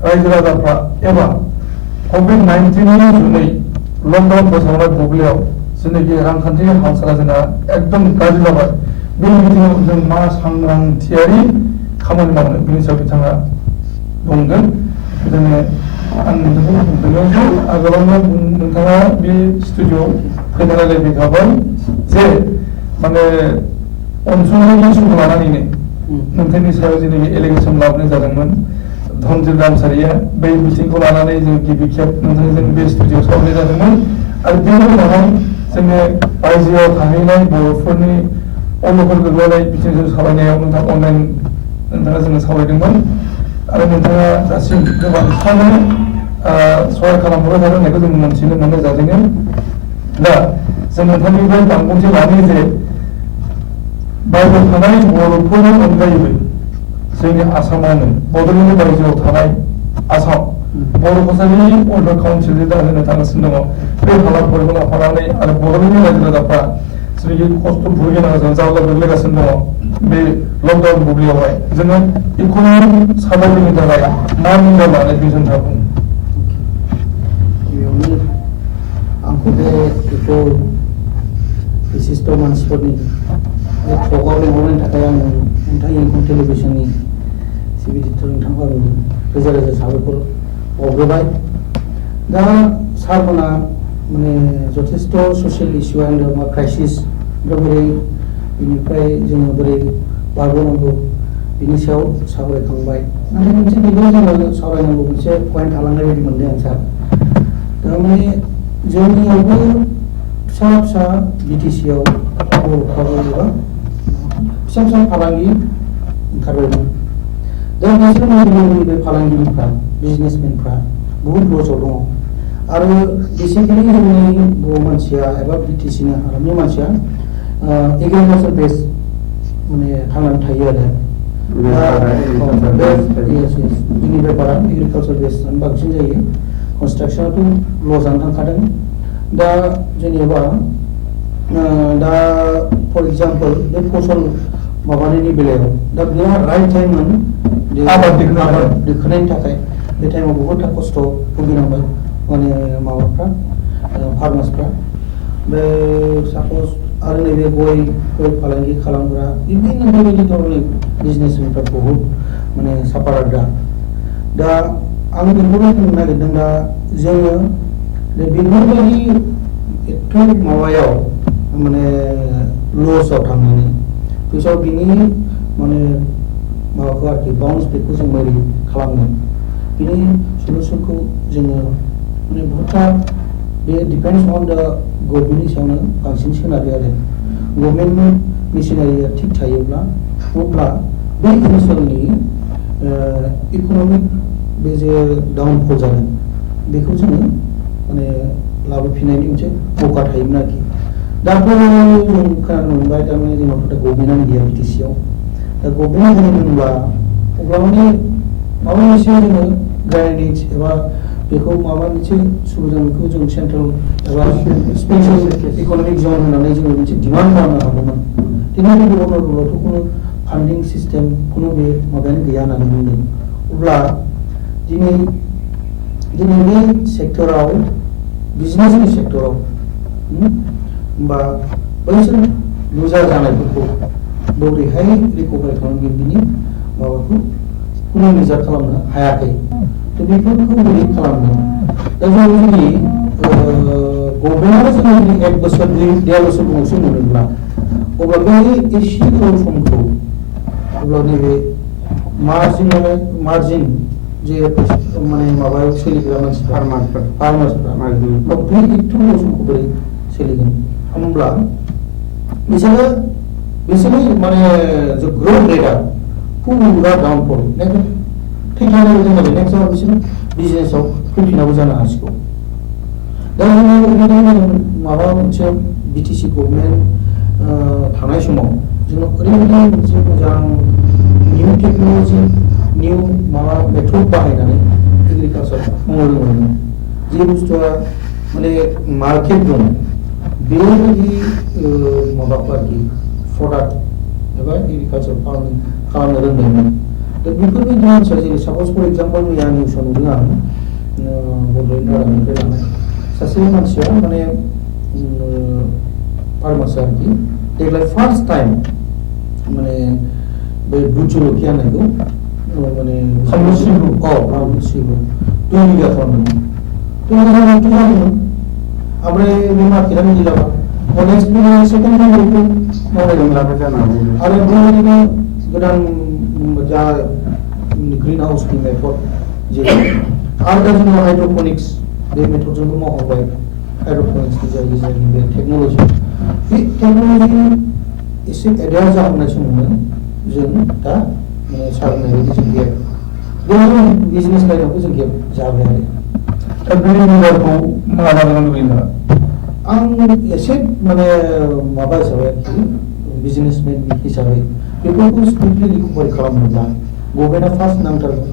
रायजो राजाफ्रा एबा COVID-19नि जुनै लकडाउन फोसावनाय बुब्लियाव जेनाखि रांखान्थिनि हालसाला जोंहा एकदम गाज्रि जाबाय बे बिथिङाव जों मा सांग्रांथियारि खामानि मावनो बिनि सायाव बिथाङा बुंगोन। बिदिनो आं नोंथांखौ बुंदों आगोलावनो नोंथाङा बे स्टुडिअ'आव फैना रायज्लायफैखाबाय जे माने अनसुंथाइनि सुखौ लानानैनो नोंथांनि सायाव जेनाखि एलिगेसन लाबोनाय जादोंमोन धनजित रामसारिया बै बिथिंखौ लानानै जों गिबि खेब नोंथांजों बे स्टुडिअ'आव सावरायनाय जादोंमोन आरो बेनि उनावहाय जोङो रायजोआव थाहैनाय बर'फोरनि अलखद गोग्लैनाय बिथिंजों सावरायनायाव नोंथाङा जोङो सावरायदोंमोन आरो नोंथाङा दासिम गोबांफ्रानो सहाय खालामहरबाय थादों होननायखौ जों मोनथिनो मोननाय जादों। दा जों नोंथांनिफ्राय बांबुंथि लानो जे बायजोआव थानाय बर'फोरनि अनगायैबो जोंनि आसामावनो बड'लेण्डनि बायजोआव थानाय आसाम बर' कसारि अर्डार काउन्सिल होनो थांगासिनो दङ बे हालामफोरखौ लाफानानै आरो बड'लेण्डनि रायजो राजाफ्रा जेनाखि खस्थ' भुगिनांगासिनो जाब्ला गोग्लैगासिनो दङ बे लकडाउन बुब्लियावहाय जोङो इक'नमिक सार्भाइभिंनि थाखाय मा मुलाम्फा लानाय बे जों बुङो। गिबियावनो आंखौ बे बिशिष्ट मानसिफोरनि बे टकआव लिंहरनायनि थाखाय आं नोंथां इंखं टेलिभिजननि सिबिडिटर नोंथांखौ आं रोजा रोजा साबायखर बावग्रोबाय। दा सारमोना माने जथेस्थ ससियेल इस्यु एन्ड मा क्राइसिस बोरै बिनिफ्राय जोङो बोरै बारग'नांगौ बिनि सायाव सावरायखांबाय। नाथाय मोनसे बेखौ जोङो सावरायनांगौ मोनसे पइन्ट थालांनाय बायदि मोनदों आं सार। थारमाने जोंनियावबो फिसा फिसा बिटिसिआव बर'फ्राबो एबा फिसा फिसा फालांगि ओंखारबायमोन। दा बिसोर जोंनि बे फालांगिरिफ्रा बिजनेसमेनफ्रा बुहुत लसाव दङ आरो बेसिकेलि जोंनि बर' मानसिया एबा बिटिसिनि हालामनि मानसिया एग्रिकालचार बेस माने थांनानै थायो आरो जोंनि बेपारा एग्रिकालचार बेस बांसिन जायो। कनस्ट्राक्सनाथ' लजानो थांखादों। दा जेनेबा दा फर एग्जाम्पल बे फसल माबानायनि बेलायाव दा बेहा राइट टाइममोन आबाद दिखोनायनि थाखाय बे टाइमाव बहुद खस्थ' भुगिनांबाय माने माबाफ्रा फार्मार्सफ्रा बे सापज आरो नैबे गय फालांगि खालामग्रा बिभिन्न बेबायदि धरननि बिजनेसमेनफ्रा बहुद माने साफार आद्रा। दा आं बेखौनो बुंनो नागिरदों दा जोङो बेफोरबायदि एथ' माबायाव माने लसआव थांनानै फैसायाव बिनि माने माबाखौ आरोखि बाउन्स बेखौ जों बोरै खालामनो बिनि सलुसनखौ जोङो माने बहुतथा बे डिपेन्ड्स अन दा गभर्नमेन्टनि सायावनो बांसिन सोनारो आरो गभर्नमेन्ट मिशनारिया थिग थायोब्ला अब्ला बे ओनसोलनि इक'नमिक बे जे डाउनफल जादों बेखौ जोङो माने लाबोफिननायनि मोनसे मौका थायोमोन आरोखि। दाथ' जों खोनानो मोनबाय थारमाने जोंनावथ' दा गभर्नमेन्टआनो गैया बिटिसिआव। दा गभर्नमेन्ट होनोब्ला अब्ला माने माबा मोनसे जोङो गाइडेन्स एबा बेखौ माबा मोनसे सुबिदा बेखौ जों सेन्ट्रेल एबा स्पेसियेल इक'नमिक जन होननानै जोङो मोनसे डिमान्ड खालामनो हागौमोन। दिनै गभर्नमेन्टआवथ' खुनु फान्डिं सिस्टेम खुनु बे माबायानो गैया होननानै बुंदों। अब्ला दिनै बे सेक्टराव बिजनेसनि सेक्टराव होमबा बैसोर लुजार जानायफोरखौ बोरैहाय रिकभारि खालामगोन बिनि माबाखौ खुनु रिजार्भ खालामनो हायाखै। थ' बेफोरखौ बोरै खालामगोन? दा जों जुदि गभर्नमेन्टआनो जोङो जुदि 1 बोसोर 1.5 बोसोर उनावसो मोनोब्ला अब्ला बे एसे गोलाव समखौ अब्ला नैबे मार्जिन जे माने माबायाव सोलिग्रा मानसिफ्रा फार्मारफोर फार्मार्सफ्रा बै एथ' समखौ बोरै सोलिगोन होमब्ला बिसोरो माने जो ग्रोथ रेटआ फुरा डाउनफल थैखानाय जों जाबाय नेक्स्ट आव बिसोर बिजनेसाव फैफिनाबो जानो हासिगौ दा जोङो माबा मोनसे बिटिसि गभर्नमेन्ट थानाय समाव जोंनाव ओरैबायदि मोनसे मोजां निउ टेक्न'लजि निउ माबा मेथड बाहायनानै एग्रिकालचार मावदोंमोन जे बुस्थुआ माने मार्केट दं बेबायदि माबाखौ आरोखि प्रडाक्ट एबा एग्रिकालचार फार्मिं खालामनो रोंदोंमोन दा बेफोरबायदि मानसिया जेरै सापज फर एग्जाम्पल मैया निउसाव नुदों आं बड'लेण्ड रादाबनिफ्राय लानाय सासे मानसिया माने फार्मार्स आरोखि देग्लाय फार्स्ट टाइम माने बे भुट जलखिया होननायखौ माने फानलु सिब्रु 2 बिघा खालामदोंमोन 2 बिघा जादोंमोन ओमफ्राय बे मार्केटआ मिलायलाबा नेक्स्ट सेकेन्ड टाइम बेखौ मावनायदोंमोन जानो हागौ आरो बेबायदिनो गोदान जा ग्रिन हाउसनि मेथड जेरै आरो दा जोङो हाइड्र'पनिक्स बे मेथडजोंबो मावहांबाय हाइड्र'पनिक्सनि जायनि बे टेक्न'लजि बे टेक्न'लजि एसे एडभान्स जाहांनाय समावनो जों दा सारनाय बायदि जों गेप गोबां बिजनेस लाइनावबो जों गेप जाबाय आरो दा बेनि मुलाम्फाखौ मा लानो लुबैदों आं एसे माने माबा हिसाबै आरोखि बिजनेसमेन हिसाबै बेफोरखौ स्पिडलि रिकभारि खालामनोब्ला गभर्नमेन्टआ फार्स्ट नांथारगौ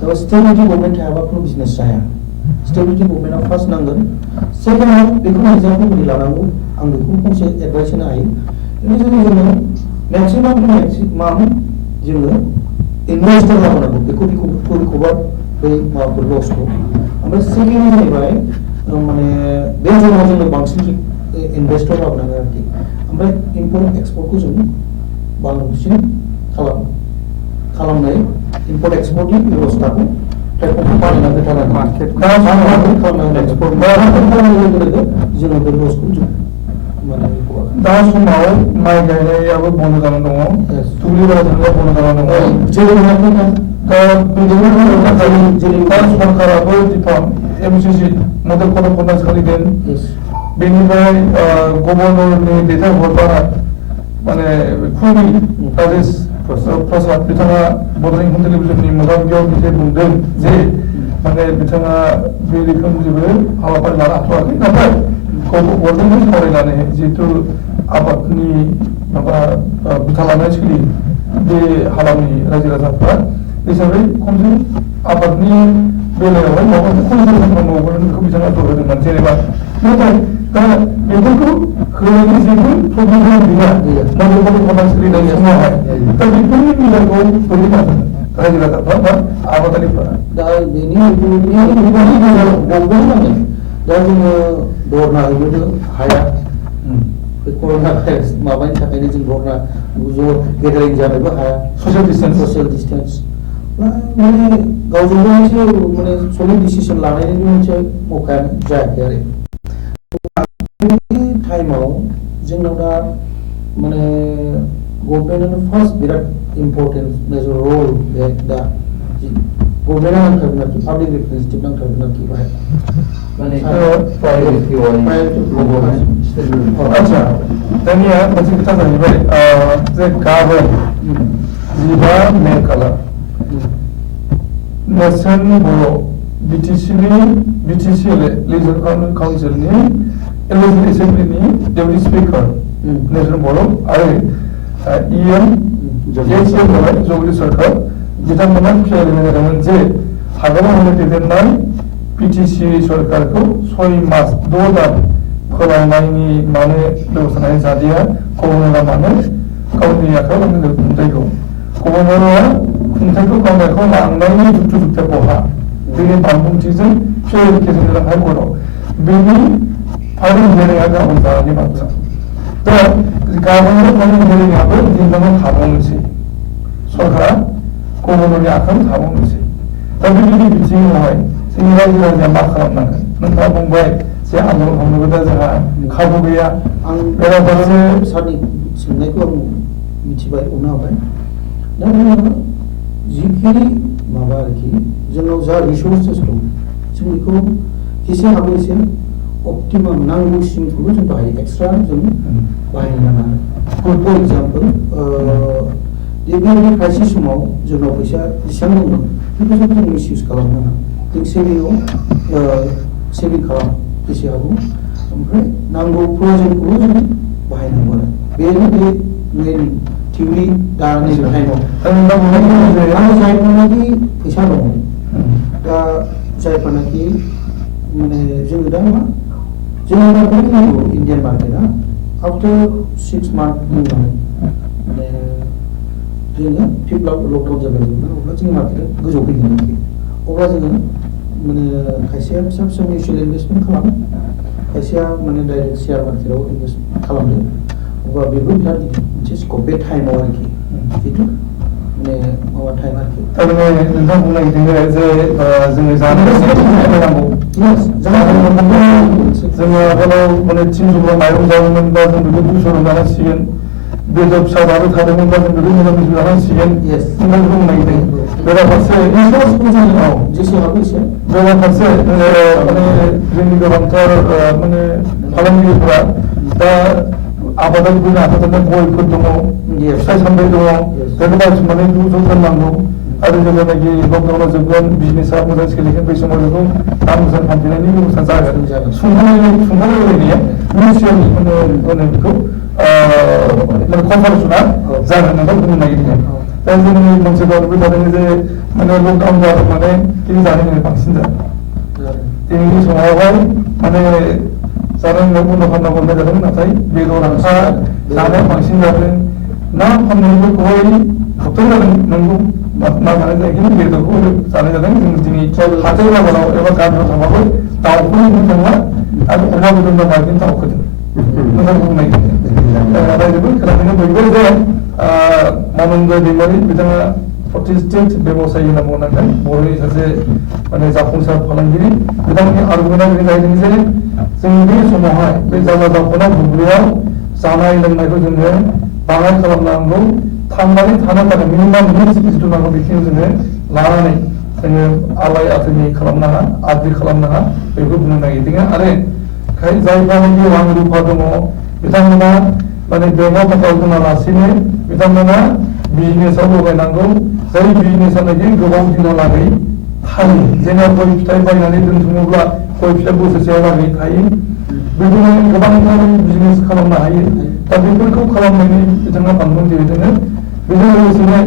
दा स्टेबिलिटि गभर्नमेन्ट थायाबा खुनु बिजनेस जाया स्टेबिलिटि गभर्नमेन्टआ फार्स्ट नांगोन सेकेन्डआव बेखौ एग्जाम्पल बायदि लानांगौ आं बेखौ फंसे एडभाइस होनो हायो जोङो मेक्सिमाम जोङो इनभेस्टर लाबोनांगौ बेखौ रिकभार बै माबाफोर लसखौ ओमफ्राय सेकेन्ड जाहैबाय माने बे समाव जोङो बांसिन इनभेस्टर लाबोनांगोन आरोखि ओमफ्राय इम्पर्ट एक्सपर्टखौ जों बांसिन खालामनाय इम्पर्ट एक्सपर्टनि बेबस्थाखौ प्लेटफर्मखौ बानायना होथारनांगोन मार्केट खालामनांगोन एक्सपर्ट खालामनाय लोगो जोङो बे लसखौ जों माने दा समाव माइ गायनायाबो बन्द जानानै दङ दुब्लि बारा थांनाया बन्द जानानै दङ जेरै दा बिदिनो जेरै भारत सरकाराबो MCC model code of conduct खालामदों बेनिफ्राय गभर्नरनि दैथायहरग्रा माने खुनि राजेश प्रसाद बिथाङा बड'लेण्ड इंखं टेलिभिजननि मोगा-मोगियाव बिदि बुंदों जे माने बिथाङा बे रोखोम जेबो हाबाफारि लानो हाथ'वाखै नाथाय गभर्नमेन्टजों सावरायनानै जिहेतु आबादनि माबा बिथा लानाय सोलियो बे हालामनि रायजो राजाफ्रा हिसाबै खमसे आबादनि बेलायावहाय माबा मोनसे कन्ट्रिबिउसन मावगोन बेखौ बिथाङा जर होदोंमोन जेनेबा नाथाय दा बेफोरखौ होनायनि जेबो प्रब्लेम गैया मडेल कड अफ कन्डाक्ट सोलिनाय समावहाय दा बेफोरनि बेलाखौ बोरै लागोन रायजो राजाफ्रा बा आबादारिफ्रा दा बेनि गभर्नमेन्ट दा जोङो दरना हैनोबो हाया बे कर'ना भाइरास माबानि थाखायनो जों दरना ज' गेदारिं जानोबो हाया ससियेल डिस्टेन्स माने गावजों गाव मोनसे माने सलिड डिसिसन लानायनि मोनसे मौकायानो जायाखै आरो बे टाइमाव जोंनाव दा माने गभर्नमेन्टआनो फार्स्ट बिराद इम्पर्टेन्ट मेजर रल बे दा गभर्नमेन्टआ नांथारगोन आरोखि पाब्लिक रिप्रेजेन्टेटिभ नांथारगोन आरोखि बाहाय माने प्रायोरिटि आच्छा दानिया मोनसे खोथा जाहैबाय जे गाबोन 15 मे खालार नेशनेल बर' बिटिसि लेजिस्लेटिभ काउन्सिलनि लेजिस्लेटिभ एसेम्बलिनि डेपुटि स्पिकार नेशनेल बर' आरो ENGKHOng जाबाय जगदि सरकार बिथांमोना फिरायनाय जादोंमोन जे हाग्रामा दैदेननाय पिटिसि सरकारखौ 6 मास 6 दान फोलावनायनि माने बेबस्था लानाय जादिया गभर्नरा मानो गावनि आखायाव लानो खुंथायखौ गभर्नरा खुंथायखौ गावनि आखायाव लांनायनि जुक्ति बहा बेनि बानबुंथिजों क्लियारिफिकेसन होदों हाइकर्टआव बेनि फाइनाल हियारिंआ गाबोन जानानै बाथ्रा दा गाबोन फाइनाल हियारिंआबो दिनलांनो थाबावनोसै सरकारा गभर्नरनि आखायाव थाबावनोसै दा बेबायदि बिथिङावहाय जोंनि रायजो राजाया मा खालामनांगोन नोंथाङा बुंबाय जे आन्दलन खालामनोबो दा जोंहा खाबु गैया आं बेराफारसे सारनि सोंनायखौ आं मिथिबाय हमनो हाबाय दा जोङो जिखिनि माबा आरोखि जोंनाव जा रिसोर्सेस दं जों बेखौ जेसे हागौ एसे ऑप्टिमम नांगौसिमखौल' जों बाहायो एक्सट्रा जों बाहायनो नाङा फर एग्जाम्पल बेबायदि क्राइसिस समाव जोंनाव फैसा जेसेबां दंमोन बेखौ जों मिसइउज खालामनो नाङा जों सेभिं खालाम जेसे हागौ ओमफ्राय नांगौ प्रयजनखौल' जों बाहायनांगौ आरो बेनो बे मेन थिउरि दा नैबे टाइमाव आरो जायफोरनाखि फैसा दङ दा जायफोरनाखि माने जोङो दा मा जोङो दा नांगौ इण्डियान मार्केटआ आफ्टार 6 month उनाव माने जोङो फिफ्थ लकडाउन जाबाय अब्ला जोंनि मार्केटआ गोजौआव फैगोन आरोखि अब्ला जोङो माने खायसेया फिसा फिसा मिउचुवेल इनभेस्टमेन्ट खालामो खायसेया माने डाइरेक्ट शेयार मार्केटआव इनभेस्ट खालामदों अब्ला बेबो बिराद मोनसे स्कप बे टाइमाव आरोखि जितु माने माबा टाइम आरोखि थारमाने नोंथां बुंनो नागिरदों जे जोङो जानो नांगौ जोङो आगोलाव माने 3 जौल' माइरं जायोमोनबा जों बेखौ 200 जानांसिगोन बेदर फिसा जाबाय थादोंमोनबा जों बेखौ निरामिस जानांसिगोन नोंथां बुंनो नागिरदों बेराफारसे जेसे हागौ एसे बेराफारसे माने जोंनि गोबांथार माने फालांगिरिफोरा दा आबादाव फैनो हाथारनाय गयफोर दङ फिथाइ सामथाइ दङ बेखौ बायथुमनानै ज' दोननांगौ आरो जेब्लानाखि लकडाउना जोबगोन बिजनेसा मोजां सोलिगोन बै समाव बेखौ दाम मोजां फानफिननायनि बेबस्था जागोन सुंथानायनिया मिउचुवेल होनो बेखौ कनभार्सना जागोन नोंथां बुंनो नागिरदों दा जोंनि मानसिफ्रा नुबाय थादों जे माने लकडाउन जादों माने खिन्थु जानाय बांसिन जादों दिनैनि समावहाय माने जानाय लोंनाय बन्द' खालामना हरनाय जादों नाथाय बेदर आंखा जानाया बांसिन जादों ना फाननायफोरखौहाय होबथानाय जादों नंगौ ना जानाय जायाखै बेदरखौ जानाय जादों जों दिनै हाथाय बाजाराव एबा गामियाव थांबाबो दाउखौनो बुंनो थांला आरो अमा बेदर नागिरनो दाउखोदों मोजां बुंनो नागिरदों रायजोबो खोनानो बयबो जे मानन्द दैमारि बिथाङा प्रतिष्ठित बेबसायी होनना बुंनांगोन बर'नि सासे माने जाफुंसार फालांगिरि बिथांनि आर्गुमेन्टआ बेनो जाहैदों जे जों बे समावहाय बे जायगा जाफुनाय बुब्लियाव जानाय लोंनायखौ जोङो बाङाय खालामनांगौ थांनानै थानो थाखाय मिनिमाम निड्स जिथु नांगौ बेखिनियाव जोङो लानानै जोङो आलाय आथायनि खालामनाङा आद्रि खालामनाङा बेखौ बुंनो नागिरदों आरो जायफ्रानोखि रां रुफा दङ बिथांमोना माने बेंकआव थाखा दोनालासिनो बिथांमोना बिजनेसाव लगायनांगौ जाय बिजनेसानोखि गोबाव दिनहालागै थायो जेनेबा गय फिथाइ बायनानै दोनथुमोब्ला गय फिथाइ बोसोरसेहालागै थायो बिदिनो गोबांथार बिजनेस खालामनो हायो दा बेफोरखौ खालामनायनि बिथाङा बांद्राय दिहुनदों बेजों लोगोसेनो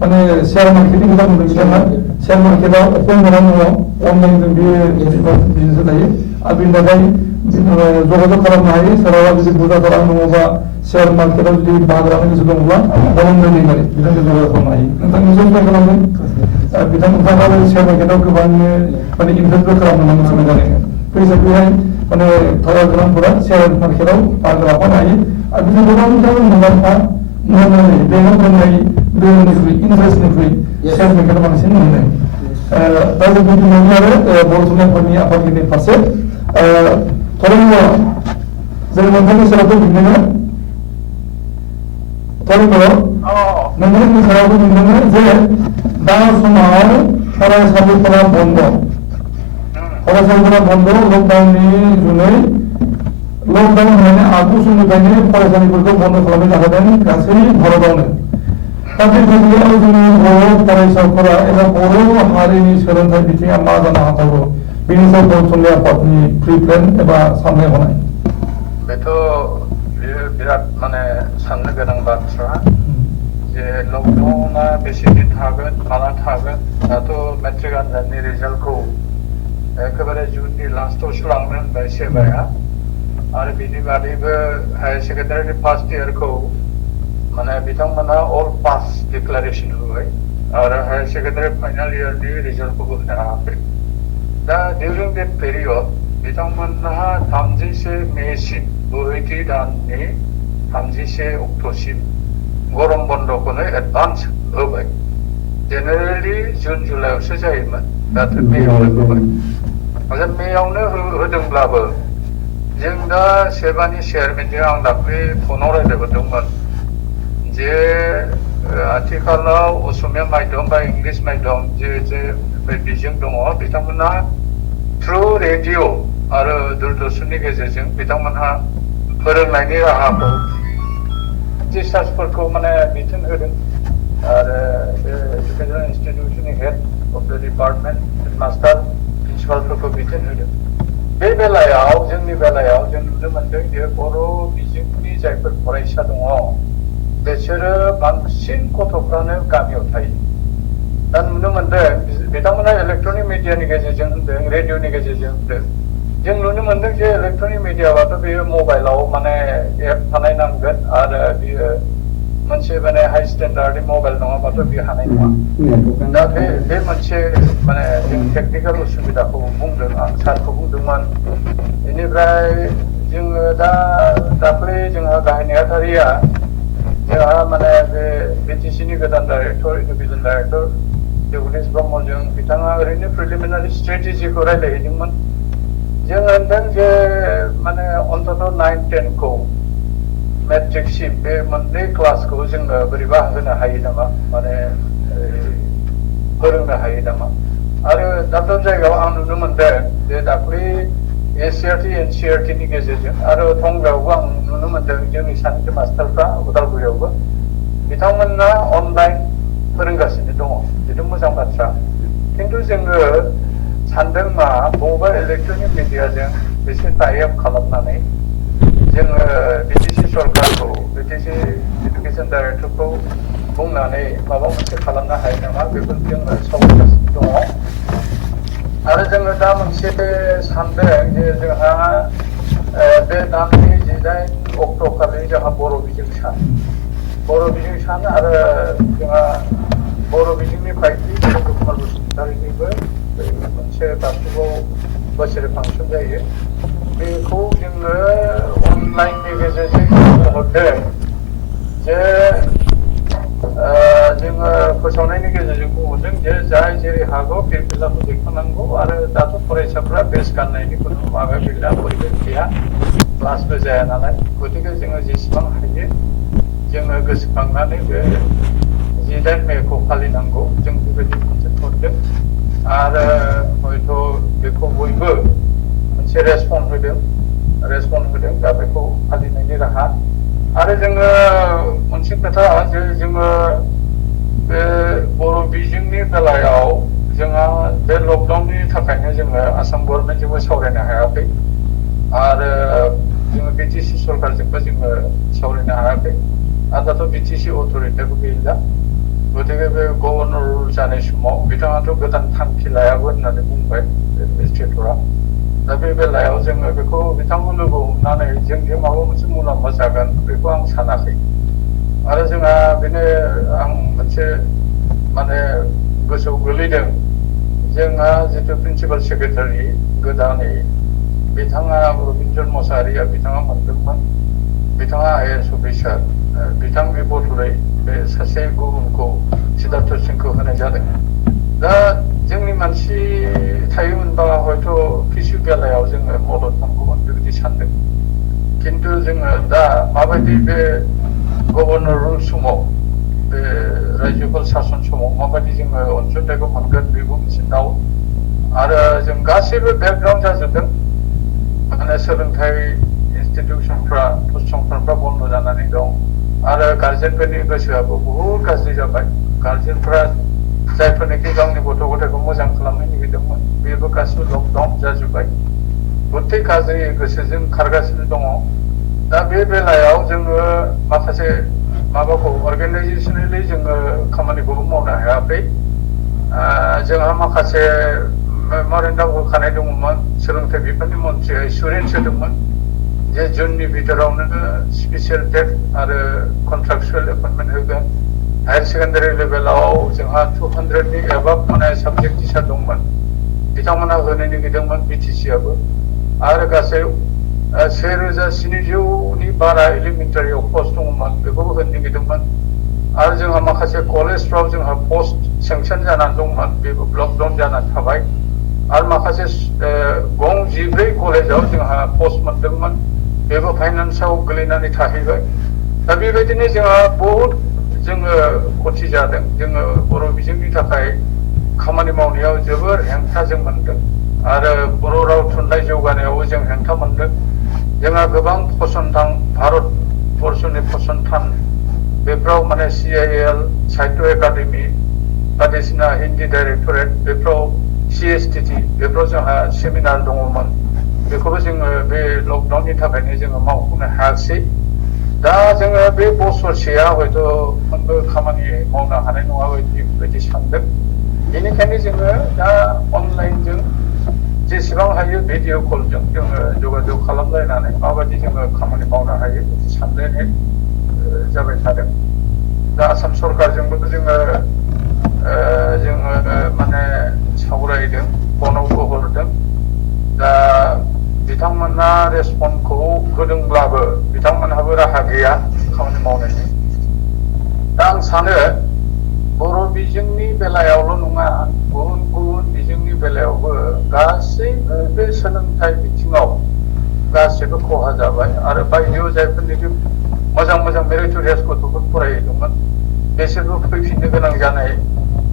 माने शेयार मार्केटनि खोथा बुंदों बिथाङा शेयार मार्केटआव अपेन जानानै दङ अनलाइनजों बेयो बिजनेस थायो आरो बेनि थाखाय जगाजग खालामनो हायो सोरहाबा जुदि बुरजा रां दङबा शेयार मार्केटआव जुदि बाहागो लानो गोसो दङब्ला अलखद दैमारि बिथांजों जगाजग खालामनो हायो नोंथांनि जगाजग खालामदों बिथांमोनहा शेयार मार्केटआव गोबांनो माने इनभेस्टबो खालामनो मोननाय जादों बे हिसाबैहाय माने थाखा गोनांफोरा शेयार मार्केटआव बाहागो लाफानो हायो आरो बिदिनो गोबांथार मुलाम्फा मोननो हायो बेंकआव दोननाय लोननिख्रुइ इन्टारेस्टनिख्रुइ शेयार मार्केटआव बांसिन मोनो दा जों बुंनानै आरो बर' थुनलाइफोरनि आफादगिरिनि फारसे थरंग जों नोंथांनि सेरावबो बुंदोङो थरंग नोंथांनि सेरावबो बुंदोङो जे दा समाव फरायसालिफोरा बन्द लकडाउननि जुनै लकडाउन होनानै आगु समनिफ्रायनो फरायसालिफोरखौ बन्द खालामनाय जादों गासै भारतआवनो दा बे बेलायाव जोंनि बर' फरायसाफोरा एबा बर' हारिनि सोलोंथाइ बिथिङा मा जानो हाथावो बेनि सायाव बर' थुनलाइ आफादनि प्रिप्लेन एबा साननाय हनाय बेथ' बेयो बिराद माने साननो गोनां बाथ्रा जे लकडाउना बेसे दिन थागोन माला थागोन दाथ' मेट्रिक आनजादनि रिजाल्टखौ एखेबारे जुननि लास्टआवसो लांनो होनबाय सेबाया आरो बिनि बादैबो हायार सेकेन्डारिनि फार्स्ट इयारखौ माने बिथांमोना अल पास डिक्लारेसन होबाय आरो हायार सेकेन्डारि फाइनाल इयारनि रिजाल्टखौबो होनो हायाखै दा डिउरिं देट पेरियड बिथांमोनहा 31 मेसिम बोहैथि दाननि 31 अक्ट'सिम गरम बन्दखौनो एडभान्स होबाय जेनेरेलि जुन जुलाइआवसो जायोमोन दाथ' मेयावनो होबाय आरो मेयावनो होदोंब्लाबो जों दा सेबानि चेयारमेनजों आं दाख्लै फनाव रायज्लायहरदोंमोन जे आथिखालाव असमिया माध्यम बा इंलिश माध्यम जे बिजों दङ बिथांमोना थ्रु रेडिअ आरो दूरदर्शननि गेजेरजों बिथांमोनहा फोरोंनायनि राहाखौ टिचार्सफोरखौ माने बिथोन होदों आरो बे एजुकेसन इन्स्टिटिउसननि हेड अफ द डिपार्टमेन्ट मास्टार प्रिन्सिपालफोरखौ बिथोन होदों बे बेलायाव जोंनि बेलायाव जों नुनो मोनदों जे बर' बिजोंनि जायफोर फरायसा दङ बिसोरो बांसिन गथ'फ्रानो गामियाव थायो दा नुनो मोनदों बिथांमोना इलेक्ट्रनिक मिडियानि गेजेरजों होनदों रेडिअनि गेजेरजों होनदों जों नुनो मोनदों जे इलेक्ट्रनिक मिडियाबाथ' बेयो मबाइलाव माने एप थानाय नांगोन आरो बियो मोनसे माने हाई स्टेन्डार्डनि मबाइल नङाबाथ' बियो हानाय नङा दा बे मोनसे माने जों टेकनिकेल उसुबिदाखौ बुंदों आं सारखौ बुंदोंमोन बेनिफ्राय जोङो दाख्लै जोंहा गाहाय नेहाथारिया जोंहा माने बे बिटिसिनि गोदान डाइरेक्टर इडुकेसन डाइरेक्टर देवुलिस ब्रह्मजों बिथाङा ओरैनो प्रिलिमिनारि स्ट्रेटेजिखौ रायज्लायहैदोंमोन जों होनदों जे माने अन्तत 9-10 खौ मेट्रिकसिम बे मोननै क्लासखौ जोङो बोरैबा होनो हायो नामा माने फोरोंनो हायो नामा आरो दाब दाब जायगायाव आं नुनो मोनदों जे दाख्लै एसिआरटि एनसिआरटिनि गेजेरजों आरो टंलायावबो आं नुनो मोनदों जोंनि सानैसो मास्टारफ्रा उदालगुरियावबो बिथांमोना अनलाइन फोरोंगासिनो दङ बेथ' मोजां बाथ्रा खिन्थु जोङो सानदों मा बबेबा इलेक्ट्रनिक मिडियाजों एसे टाइप खालामनानै जोङो बिटिसि सरकारखौ बिटिसि इडुकेसन डाइरेक्टरखौ बुंनानै माबा मोनसे खालामनो हायो नामा बेखौ जोङो सावरायगासिनो दङ आरो जोङो दा मोनसे सानदों जे जोंहा बे दाननि 18 अक्ट'खालि जोंहा बर' बिजों सान आरो जोंहा बर' बिजोंनि फाइथि कुमार बसुमतारीनिबो मोनसे बासुगाव बोसोरारि फांसन जायो बेखौ जोङो अनलाइननि गेजेरजों बुंहरदों जे जोङो फोसावनायनि गेजेरजों बुंहरदों जे जाय जेरै हागौ फिरफिलाखौ दैखांनांगौ आरो दाथ' फरायसाफ्रा ड्रेस गाननायनि खुनु माबा गैला परिबेस गैया क्लासबो जाया नालाय गतिके जोङो जेसेबां हायो जोङो गोसोखांनानै बे 18 मेखौ फालिनांगौ जों बेबायदि कनसेप्ट हरदों आरो हयथ' बेखौ बयबो मोनसे रेसपन्स होदों दा बेखौ फालिनायनि राहा आरो जोङो मोनसे खोथा जे जोङो बे बर' बिजोंनि बेलायाव जोंहा बे लकडाउननि थाखायनो जोङो आसाम गभर्नमेन्टजोंबो सावरायनो हायाखै आरो जोङो बिटिसि सरकारजोंबो जोङो सावरायनो हायाखै आरो दाथ' बिटिसि अथ'रिटियाबो गैला गतिके बे गभर्नर जानाय समाव बिथाङाथ' गोदान थांखि लायाबो होननानै बुंबाय एडमिनिस्ट्रेटरा दा बे बेलायाव जोङो बेखौ बिथांखौ लोगो हमनानै जोंजों माबा मोनसे मुलाम्फा जागोन बेखौ आं सानाखै आरो जोंहा बेनो आं मोनसे माने गोसोआव गोलैदों जोंहा जितु प्रिन्सिपाल सेक्रेटारि गोदानै बिथाङा रबिन्जन मसाहारिया बिथाङा मोनदोंमोन बिथाङा आइएएस अफिसार बिथां बे बथुरै बे सासे गुबुनखौ सिद्धार्थ सिंहखौ होनाय जादों दा जोंनि मानसि थायोमोनबा हयथ' किसु बेलायाव जोङो मदद मोनगौमोन बेबायदि सानदों खिन्थु जोङो दा माबायदि बे गभर्नर रुल समाव बे रायजोफोर सासन समाव माबायदि जोङो अनसुंथाइखौ मोनगोन बेबो मोनसे दाउट आरो जों गासैबो बेकग्राउन्ड जाजोबदों माने सोलोंथाइ इन्स्टिटिउसनफ्रा फसंथानफ्रा बन्द' जानानै दं आरो गार्जेनफोरनि गोसोआबो बहुद गाज्रि जाबाय गार्जेनफ्रा जायफोरनोखि गावनि गथ' गथायखौ मोजां खालामनो नागिरदोंमोन बेबो गासिबो लकडाउन जाजोब्बाय गथै गाज्रि गोसोजों खारगासिनो दङ दा बे बेलायाव जोङो माखासे माबाखौ अर्गानाइजेसनेलि जोङो खामानिखौबो मावनो हायाखै जोंहा माखासे मेम'रेन्डाम होखानाय दङमोन सोलोंथाइ बिफाननि मन्थ्रिया एसुरेन्स होदोंमोन जे जुननि भितरावनो स्पेसियेल टेट आरो कन्ट्राक्चुयेल एपइन्टमेन्ट होगोन हायर सेकेन्डारि लेभेलाव जोंहा 200नि एबाब माने साबजेक्ट टिचार दंमोन बिथांमोना होनो नागिरदोंमोन बिटिसिआबो आरो गासै 1700नि बारा एलिमेन्टारियाव पस्ट दङमोन बेखौबो होनो नागिरदोंमोन आरो जोंहा माखासे कलेजफ्राव जोंहा पस्ट सेंसन जानानै दंमोन बेबो लकडाउन जानानै थाबाय आरो माखासे गं 14 कलेजाव जोंहा पस्ट मोनदोंमोन बेबो फाइनान्सआव गोलैनानै थाहैबाय दा बेबायदिनो जोंहा बहुद जोङो खथि जादों जोङो बर' बिजोंनि थाखाय खामानि मावनायाव जोबोर हेंथा जों मोनदों आरो बर' राव थुनलाइ जौगानायावबो जों हेंथा मोनदों जोंहा गोबां फसंथान भारत बर्षनि फसंथान बेफोराव माने CIL साहित्य एकाडेमि बायदिसिना हिन्दी डाइरेक्टरेट बेफोराव CSTT बेफोराव जोंहा सेमिनार दङमोन बेखौबो जोङो बे लकडाउननि थाखायनो जोङो मावफुंनो हायाखिसै दा जोङो बे बोसोरसेया हयथ' मोनबो खामानि मावनो हानाय नङा बायदि सानदों बेनिखायनो जोङो दा अनलाइनजों जेसेबां हायो भिडिअ कलजों जोङो जगाजग खालामलायनानै माबायदि जोङो खामानि मावनो हायो बिदि सानलायनाय जाबाय थादों दा आसाम सरकारजोंबो जोङो माने सावरायदों फनावबो हरदों दा बिथांमोना रेसपन्सखौ होदोंब्लाबो बिथांमोनहाबो राहा गैया खामानि मावनायनि दा आं सानो बर' बिजोंनि बेलायावल' नङा गुबुन गुबुन बिजोंनि बेलायावबो गासैबो बे सोलोंथाइ बिथिङाव गासैबो खहा जाबाय आरो बायजोआव जायफोरनिखि मोजां मोजां मेरिटरियास गथ'फोर फरायहैदोंमोन बिसोरबो फैफिननो गोनां जानाय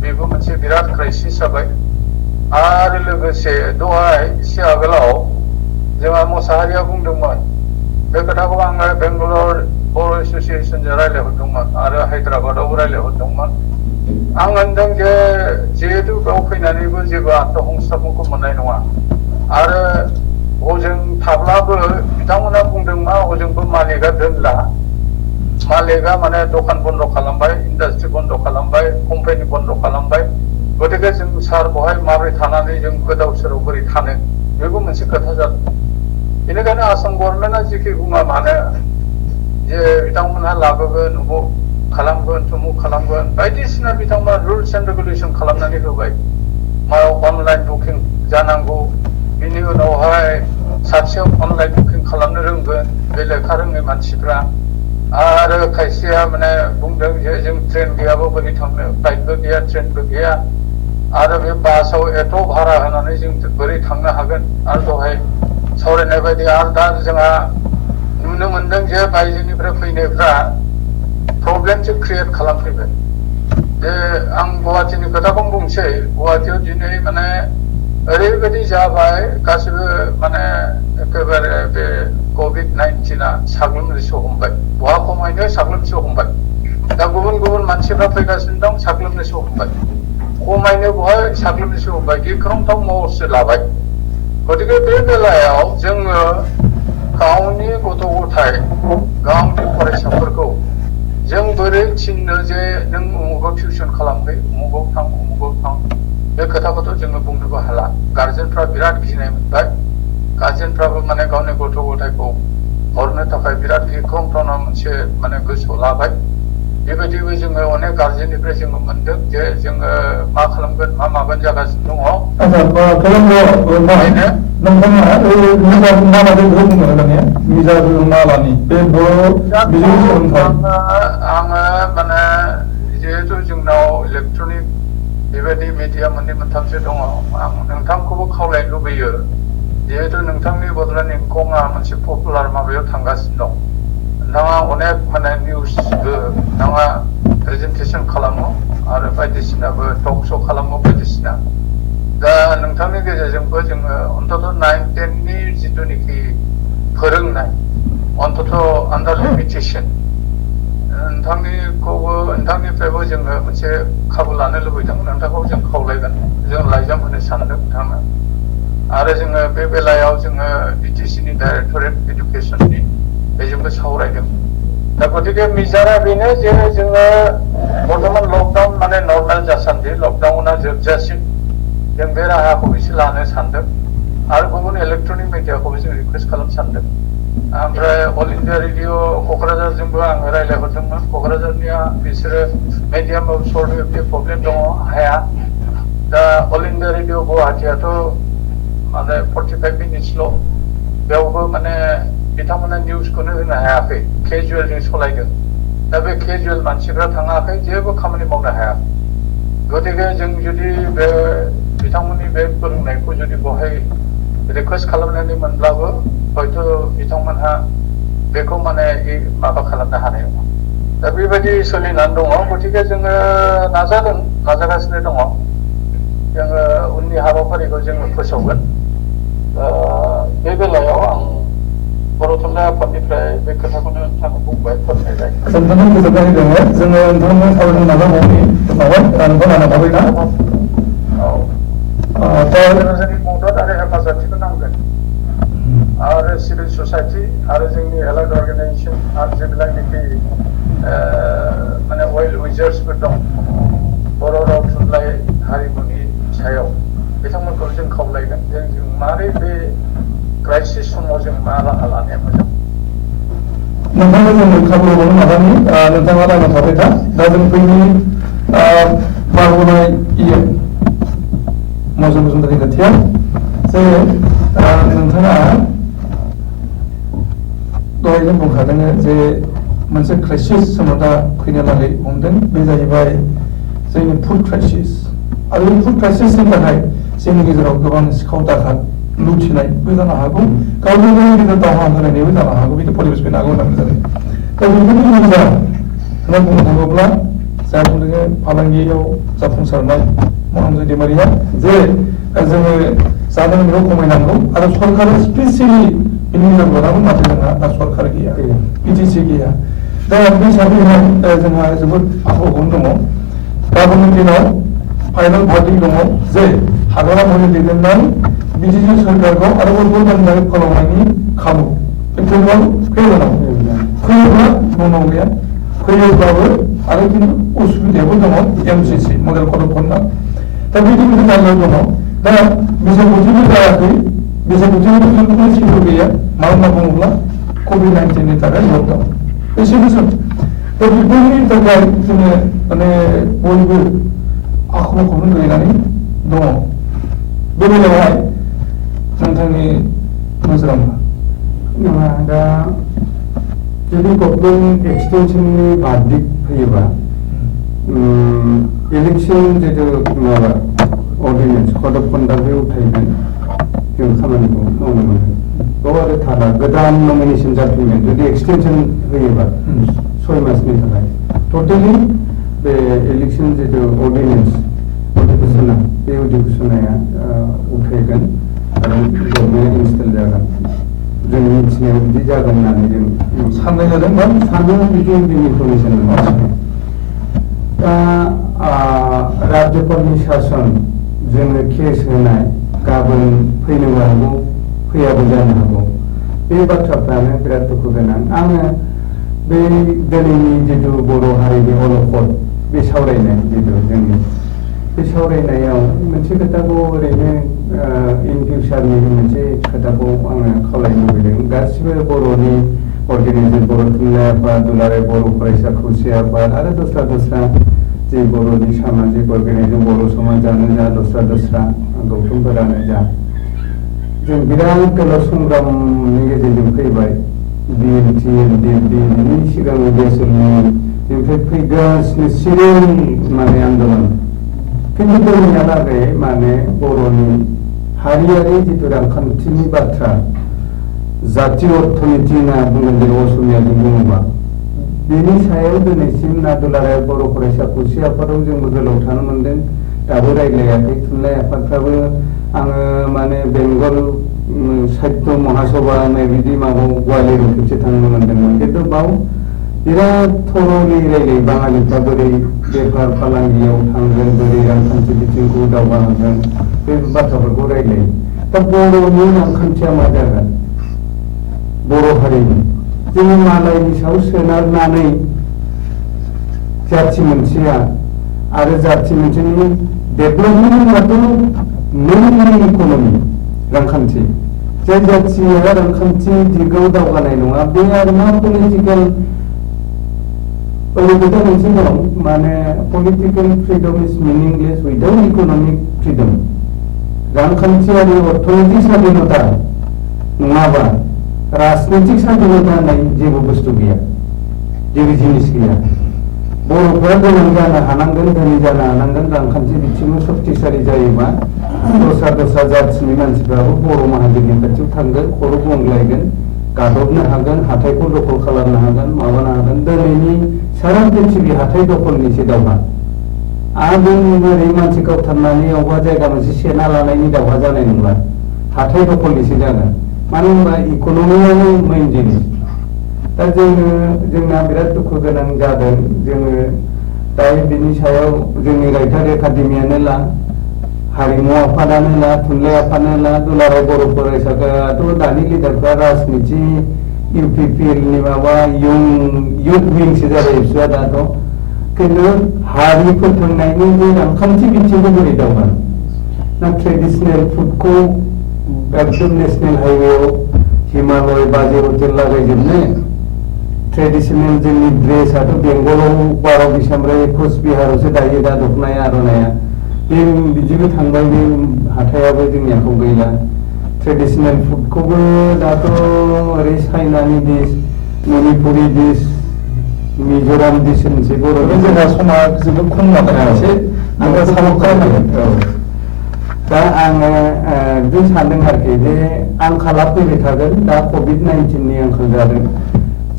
बेबो मोनसे बिराद क्राइसिस जाबाय आरो लोगोसे दहाय एसे आगोलाव जोंहा मोसाहारिया बुंदोंमोन बे खोथाखौ आङो बेंगालर बर' एस'सिएसनजों रायज्लायहरदोंमन आरो हायद्राबादावबो रायज्लायहरदोंमोन आं होनदों जे जिहेतु बेयाव फैनानैबो जेबो आत्महंस्तापनखौ मोननाय नङा आरो हजों थाब्लाबो बिथांमोना बुंदों मा हजोंबो मालिकआ दोनला मालिकआ माने दखान बन्द खालामबाय इन्डास्ट्रि बन्द खालामबाय कम्पानि बन्द खालामबाय गतिके जों सार बहाय माबोरै थानानै जों गोदाव सोराव बोरै थानो बेबो मोनसे खोथा जादों बेनिखायनो आसाम गभर्नमेन्टआ जेखि बुङा मानो जे बिथांमोनहा लाबोगोन अमुक खालामगोन थमुक खालामगोन बायदिसिना बिथांमोना रुल्स एन्ड रेगुलेसन खालामनानै होबाय मायाव अनलाइन बुकिं जानांगौ बिनि उनावहाय सासेयाव अनलाइन बुकिं खालामनो रोंगोन बे लेखा रोङै मानसिफ्रा आरो खायसेया माने बुंदों जे जों ट्रेन गैयाबो बोरै थांनो फ्लाइटबो गैया ट्रेनबो गैया आरो बे बासाव एथ' भारा होनानै जों बोरै थांनो हागोन आरो दहाय सावरायनाय बायदि आरो दा जोंहा नुनो मोनदों जे बायजोनिफ्राय फैनायफ्रा प्रब्लेमसो क्रिएट खालामफैबाय जे आं गुवाहाटीनि खोथाखौनो बुंसै गुवाहाटीयाव दिनै माने ओरैबायदि जाबाय गासिबो माने एखेबारे बे COVID-19आ साग्लोबनोसो हमबाय बहा खमायनो साग्लोबनोसो हमबाय दा गुबुन गुबुन मानसिफ्रा फैगासिनो दं साग्लोबनोसो हमबाय खमायनो बहाय साग्लोबनोसो हमबाय गिख्रंथाव महरसो लाबाय गतिके बे बेलायाव जोङो गावनि गथ' गथाय गावनि फरायसाफोरखौ जों बोरै थिननो जे नों उमुगाव टिउसन खालामहै उमुगाव थां बे खोथाखौथ' जोङो बुंनोबो हाला गार्जेनफ्रा बिराद गिनाय मोनबाय गार्जेनफ्राबो माने गावनि गथ' गथायखौ हरनो थाखाय बिराद गिख्रंथावना मोनसे माने गोसोआव लाबाय बेबायदिबो जोङो अनेक गार्जेननिफ्राय जोङो मोनदों जे जोङो मा खालामगोन मा मागोन जागासिनो दङ आङो माने जिहेतु जोंनाव इलेक्ट्रनिक बेबायदि मिडिया मोननै मोनथामसो दङ आं नोंथांखौबो खावलायनो लुबैयो जिहेतु नोंथांनि बड'लेण्ड इंखंआ मोनसे पपुलार माबायाव थांगासिनो दं नोंथाङा अनेक माने निउसबो नोंथाङा प्रेजेन्टेसन खालामो आरो बायदिसिनाबो टक श' खालामो बायदिसिना दा नोंथांनि गेजेरजोंबो जोङो अन्तत 9-10नि जिथुनिखि फोरोंनाय अन्तत आन्डार लिमिटेसन नोंथांनिफ्रायबो जोङो मोनसे खाबु लानो लुबैदों नोंथांखौ जों खावलायगोन जों लाइजाम होनो सानदों नोंथांनो आरो जोङो बे बेलायाव जोङो BTCनि डाइरेक्टरेट इडुकेसननि बेजोंबो सावरायदों दा गतिके मिजारा बेनो जे जोङो बर्तमान लकडाउन माने नर्मेल जासान्दि लकडाउना जोबजासिम जों बे राहाखौ एसे लानो सानदों आरो गुबुन इलेक्ट्रनिक मिडियाखौबो जों रिकुवेस्ट खालामनो सानदों ओमफ्राय अल इन्डिया रेडिअ क'क्राझारजोंबो आङो रायज्लायहरदोंमोन क'क्राझारनिया बिसोरो मिडियामाव सर्ट वेभनि प्रब्लेम दङ हाया दा अल इन्डिया रेडिअ गुवाहाटीयाथ' माने 45 मिनिट्सल' बेयावबो माने बिथांमोना निउसखौनो होनो हायाखै केजुवेलजों सलायदों दा बे केजुवेल मानसिफ्रा थाङाखै जेबो खामानि मावनो हायाखै गतिके जों जुदि बे बिथांमोननि बे फोरोंनायखौ जुदि बहाय रिकुवेस्ट खालामनानै मोनब्लाबो हयथ' बिथांमोनहा बेखौ माने माबा खालामनो हानाय नङा दा बेबायदि सोलिनानै दङ गतिके जोङो नाजागासिनो दङ जोङो उननि हाबाफारिखौ जोङो फोसावगोन बे बेलायाव आं बर' थुनलाइ आफादनिफ्राय बे खोथाखौनो नोंथांनो बुंबाय फोरमायबाय नोंथांनो गोजोननाय होदोङो जोङो नोंथांनो सावरायनो नाजाबावनि फोसावबाय नोंथाङा थाबाय ना दा जोंनि मदद आरो हेफाजाबथिखौ नांगोन आरो सिभिल ससाइटि आरो जोंनि एलाइड अर्गानाइजेसन आरो जेब्लानाखि माने वेल विजार्सफोर दं बर' राव थुनलाइ हारिमुनि सायाव बिथांमोनखौ जों खावलायगोन जों मारै बे क्राइसिस समाव जों मा राहा लानाया मोजां नोंथांनो जों खाबु होबावनो नाजानि नोंथाङा रायज्लायना थाबाय दा जों फैनि बारबोनाय मौसम बसुमतारी खाथियाव जे नोंथाङा दहायनो बुंखादों जे मोनसे क्राइसिस समाव दा फैनो लागै हमदों बे जाहैबाय जोंनि फुड क्राइसिस आरो बे फुड क्राइसिसनि थाखाय जोंनि गेजेराव गोबां सिखाव दाखाद लुथिनायबो जानो हागौ गावजों गाव गेजेर दावहा होलायनायबो जानो हागौ बिदि परिबेस फैनो हागौ होननानै जादों दा बेफोरनि गेजेराव होनना बुंनो थाङोब्ला जा बुंदों फालांगियाव जाफुंसारनाय महामजो दैमारिया जे जोङो जादों बेखौ खमायनांगौ आरो सरकारा स्पेसियेलि बिनि नोजोराव नाथाय जोंहा दा सरकार गैया बिटिसि गैया दा बे हिसाबैहाय जोंहा जोबोद आखायावनो दङ गाबोननि दिनाव फाइनाल पार्टि दङ जे हाग्रामानि दैदेननाय बिटिसि सरकारखौ आरोबाव गोदान फोलावनायनि खाबु फैगोन फैयोब्ला उनाव गैया फैयोब्लाबो आरो खिन्थु उसुबिदायाबो दङ MCC model code of conduct दा बिदि मोनसे जायगायाव दङ दा बिसायख'थिबो जायाखै बिसायख'थिबो जेबो गैया मा होनना बुङोब्ला कभिड-19नि थाखाय लकडाउन एसेनोसै दा बेफोरनि थाखाय जोङो माने बयबो आख' फाख'नो गोलैनानै दङ बे बेलायावहाय नोंथांनि नोजोराव नङा दा जुदि गभर्नमेन्ट एक्सटेनसननि बार्डिक फैयोबा इलेक्सन जितु माबा अर्डिनेन्स कड अफ कन्डाक्ट उठायगोन जों खामानिखौ मावनो मोनगोन बेयाव आरो थाला गोदान नमिनेसन जाफिनगोन जुदि एक्सटेनसन होयोबा 6 मासनि थाखाय टटेलि बे इलेक्सन जितु अर्डिनेन्स अधिवेशना बे अधिवेशनाया उठायगोन आरो गभर्नमेन्ट इनस्टल जागोन जों मिथिनायाव बिदि जागोन होननानै जों साननाय जादों बा सानो बिदि इनफरमेसन दा राज्यपालनि शासन जोङो केस होनाय गाबोन फैनोबो हागौ फैयाबो जानो हागौ बे बाथ्राफ्रानो बिराद दुखु गोनां आङो बे दिनैनि जितु बर' हारिनि अलखद बे सावरायनाय जितु जोंनि बे सावरायनायाव मोनसे खोथाखौ ओरैनो इन फिउचारनि मोनसे खोथाखौ आङो खावलायनो लुबैदों गासिबो बर'नि अर्गेनाइजेसन बर' थुनलाइ आफाद दुलाराय बर' फरायसा खौसे आफाद आरो दस्रा जे बर'नि सामाजिक अर्गेनाइजेसन बर' समाजानो जा दस्रा गौथुमफोरानो जा जों बिराद गोलाव संग्रामनि गेजेरजों फैबाय बिएनटि एनडिएफडि बिनि सिगां बेसरनि बेनिफ्राय फैगासिनो सिरिं माने आन्दलन खिन्थु दिनैहालागै माने बर'नि हारियारि जितु रांखान्थिनि बाथ्रा जातीय अर्थनीति होनना बुंगोन जों असमियाजों बुङोबा बेनि सायाव दिनैसिम ना दुलाराय बर' फरायसा खौसे आफादाव जोंबो गोलाव थानो मोनदों दाबो रायज्लायाखै थुनलाइ आफादफ्राबो आङो माने बेंगल साहित्य महासभा होननाय बिदि माबायाव गुवाहाटियाव खेबसे थांनो मोनदोंमोन खिन्थु बाव बिराद थरलि रायलायो बाङालिफ्रा बोरै बेफार फालांगियाव थांगोन बोरै रांखान्थि बिथिंखौ दावगाहोगोन बे बाथ्राफोरखौ रायलायो दा बर'नि रांखान्थिया मा जागोन बर' हारिनि जोङो मालायनि सायाव सोनारनानै जाथि मोनसेया आरो जाथि मोनसेनि डेभेलपमेन्ट होनबाथ' मेनलि इक'नमि रांखान्थि जाय जाथिया रांखान्थि दिगाव दावगानाय नङा बे आरो मा पलिटिकेल ओरैबायदि मोनसे दं माने पलिटिकेल फ्रिडम इज मिनिंलेस उइदाउट इक'नमिक फ्रिडम रांखान्थियारि अर्थनैतिक स्वाधीनता नङाबा राजनैतिक स्वाधीनता होननाय जेबो बुस्थु गैया जेबो जिनिस गैया बर'फ्रा गोनां जानो हानांगोन धोनि जानो हानांगोन रांखान्थि बिथिङाव शक्तिशाली जायोबा दस्रा जाथिनि मानसिफ्राबो बर' माहाजोननि खाथियाव थांगोन खर' गंग्लायगोन गादबनो हागोन हाथायखौ दखल खालामनो हागोन माबानो हागोन दिनैनि सारा पृथिबी हाथाय दखलनिसो दावहा आगोलनि ओरै मानसि गावथारनानै अबा जायगा मोनसे सेना लानायनि दावहा जानाय नंला हाथाय दखलनिसो जागोन मानो होनबा इक'नमियानो मेइन जिनिस दा जोंना बिराद दुखु गोनां जादों जोङो दायो बिनि सायाव जोंनि राइटार एकाडेमियानो ला हारिमु आफादानो ला थुनलाइ आफादानो ला दुलाराय बर' फरायसाफोराथ' दानि लिडारफ्रा राजनिथि इउपिपिएलनि माबा युथ विंसो जाबाय एबसुआ दाथ' खिन्थु हारि फोथांनायनि बे रांखान्थि बिथिंखौ बोरै दावगानो ना ट्रेडिसनेल फुडखौ एकदम नेशनेल हाइवेआव हिमालय बाजै हटेल लागायजोबनो ट्रेडिसनेल जोंनि ड्रेसाथ' बेंगलाव 12 डिसेम्बर कचबिहारावसो दायो दा दखनाया आर'नाइया बे बिदिबो थांबाय बे हाथायाबो जोंनि आखायाव गैला ट्रेडिसनेल फुडखौबो दाथ' ओरै चाइनानि dish Manipuri dish Mizoram dish होनसै बर'नि जोंहा समा जोबोद खम नालाय आङो सापर्ट खालामनांगोन दा आङो बिदि सानदों आरोखि जे आंखाला फैबाय थागोन दा कभिड-19नि आंखाल जादों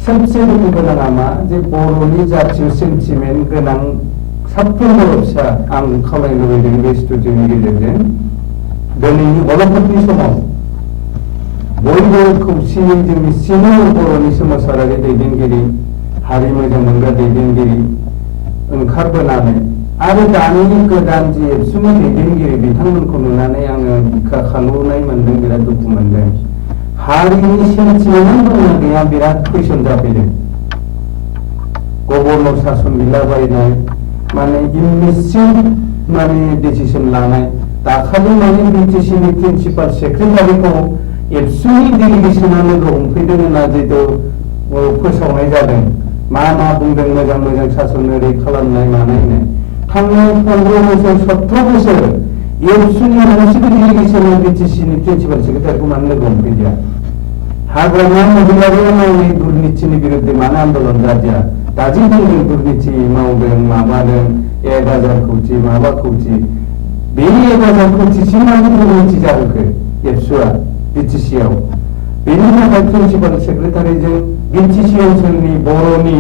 सबसे दुखु गोनाङा मा जे बर'नि जातीय सेन्टिमेन्ट गोनां साफ्रोमबो फिसा आं खावलायनो लुबैदों बे स्टुडिअनि गेजेरजों दिनैनि अलखदनि समाव बयबो खौसेयै जोंनि सिङाव बर'नि सोमावसारारि दैदेनगिरि हारि मोजां मोनग्रा दैदेनगिरि ओंखारबोनानै आरो दानि गोदान जि एबसुनि दैदेनगिरि बिथांमोनखौ नुनानै आङो बिखा खालुनाय मोनदों बिराद दुखु मोनदों हारिनि सेन्टिमेन्ट दंना गैया बिराद कुइसन जाफैदों गभर्नर सासन बिलाबायनाय माने इमिसिएट माने डिसिसन लानाय दाखालि माने बिटिसिनि प्रिन्सिपाल सेक्रेटारिखौ एबसुनि डेलिगेसना लोगो हमफैदों होनना जितु फोसावनाय जादों मा बुंदों मोजां सासन ओरै खालामनाय मानायनो थांनाय 15 बोसोर 17 बोसोर एबसुनि मोनसेबो डेलिगेसना बिटिसिनि प्रिन्सिपाल सेक्रेटारिखौ मानो लोगो हमफैदिया हाग्रामा महिलारिया मावनाय दुर्नीतिनि बिरुद्धे मानो आन्दोलन जादिया दाजि बुंदों दुर्नीति मावदों माबादों 1000 कौटि माबा कौटि बे 1000 कौटिसिम मानो दुर्नीति जाहोखो एबसुआ बिटिसिआव बेनि थाखाय प्रिन्सिपाल सेक्रेटारिजों बिटिसि ओनसोलनि बर'नि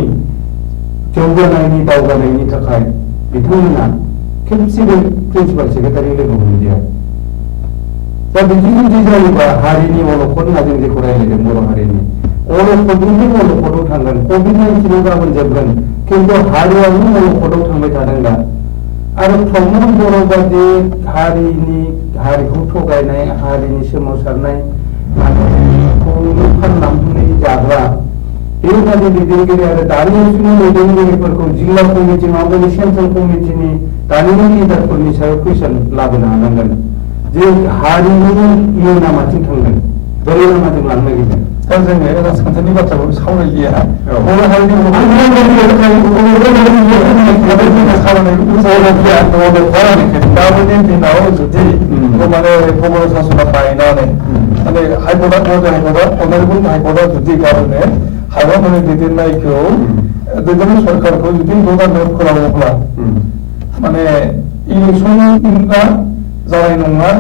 जौगानायनि दावगानायनि थाखाय बिथांमोना खेबसेबो प्रिन्सिपाल सेक्रेटारि लोगो हमदिया दा बिदि जुदि जायोबा हारिनि अलखद होनना जों जेखौ रायज्लायदों बर' हारिनि अलखदनिफ्राय अलखदाव थांगोन कभिड-19 गाबोन जोबगोन खिन्थु हारियानो अलखदाव थांबाय थादों दा आरो प्रमद बर' बादि हारिखौ थगायनाय हारिनि सोमावसारनाय फाननानै जाग्रा बेबादि दैदेनगिरि आरो दानि ओनसोलनि दैदेनगिरिफोरखौ जिल्ला कमिटि माबायदि सेन्ट्रेल कमिटिनि दानि लिडारफोरनि सायाव कुइसन लाबोनो हानांगोन जे हारिनि इयुना माथिं थांगोन बोरै लामाजों लांनो नागिरदों दा जोङो राजखान्थिनि बाथ्राखौ सावरायलिया बर' हारिनि गाबोननि दिनाव जुदि माने गभर्नर सासना बायनानै माने हाइकर्टआ अनारेबल हाइकर्टआ जुदि गाबोनो हाग्रामानि दैदेननाय सरकारखौ जुदि गदानो फोलावोब्ला माने इलेक्सना जानाय नङा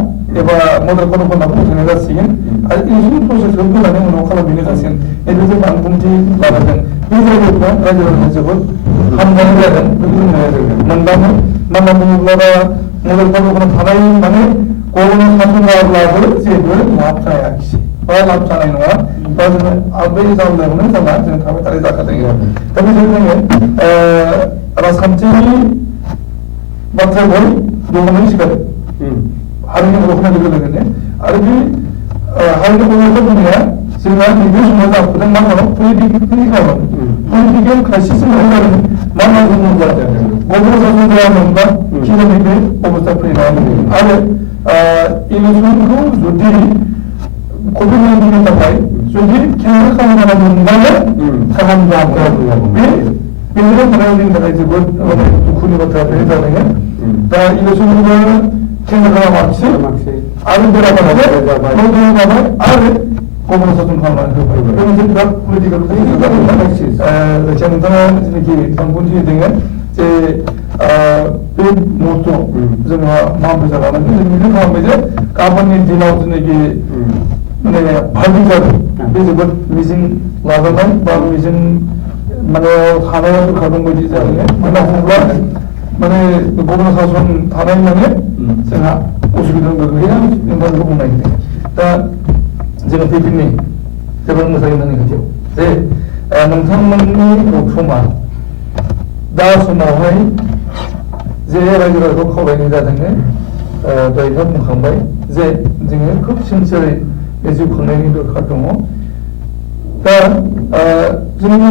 एबा मदद खदफोरना फसंनाय जासिगोन आरो इलेक्सन प्रसेसखौ होनानै उनाव खालामफिननाय जासिगोन बेनो जों बांबुंथि लाबोदों बे जायगायाव रायजो राजाया जोबोद हामजानाय जादों बेखौ मोनदाङो मानो बुङोब्ला दा मदद खदफोरना थानाय माने गभर्नर सासन जाब्लाबो जेबो लाब जायाखिसै बा लाब जानाय नङा बा जोङो बै जाब्लायावनो जाना जों थाबाय थानाय जाखादों दा बेजों जोङो राजखान्थिनि बाथ्राखौ दंनानै सिगां हारिनि बर'फोरना लोगो लोगोनो आरो बे हारिनि बर'फोर बुंनाया जोंना नैबे समाव जाफुदों मा खालाम पलिटिकेल क्राइसिस जादों मा होनना बुङोब्ला गभर्नर सासन जायामोनबा खिन्थु नैबे अबस्था फैनाय आरो इलेक्सनखौ जुदि कभिड-19नि थाखाय जुदि केन्सेल खालामना मोनबानो गाहाम जागोन बे बेनिफ्राय थानाय जोंनि थाखाय जोबोद दुखुनि बाथ्रा बे जादों दा इलेक्सनखौबो केन्सेल खालामाखिसै आरो बेराफाराबो जाबाय आरो गभर्नर सासन खालामनानै होबाय बे मोनसे बिराद पलिटिकेल जायखिया नोंथाङा जेनाखि बांबुंथि होदों जे बे मथ' जोंहा माबोरै जालांगोन जों बेखौ खालामबाय जे गाबोननि दिनाव जेनाखि माने भाबि जादों बे जोबोद मिजिं लाजानाय बा मिजिं माने थानायाव रोखा दं बायदि जादों मानो होनोब्ला माने गभर्नर शासन थानाय माने जोंहा उसुबिदा गैया नोंथांखौ बुंनो नागिरदों दा जोङो फैफिननि जोबोद मोजाङै होननानै खाथियाव जे नोंथांमोननि गौथुमा दा समावहाय जे रायजो राजाखौ खावलायनाय जादों दहायनो बुंखांबाय जे जोङो खोब सिनसियारै बे जिउ खांनायनि दरखार दङ दा जोंनि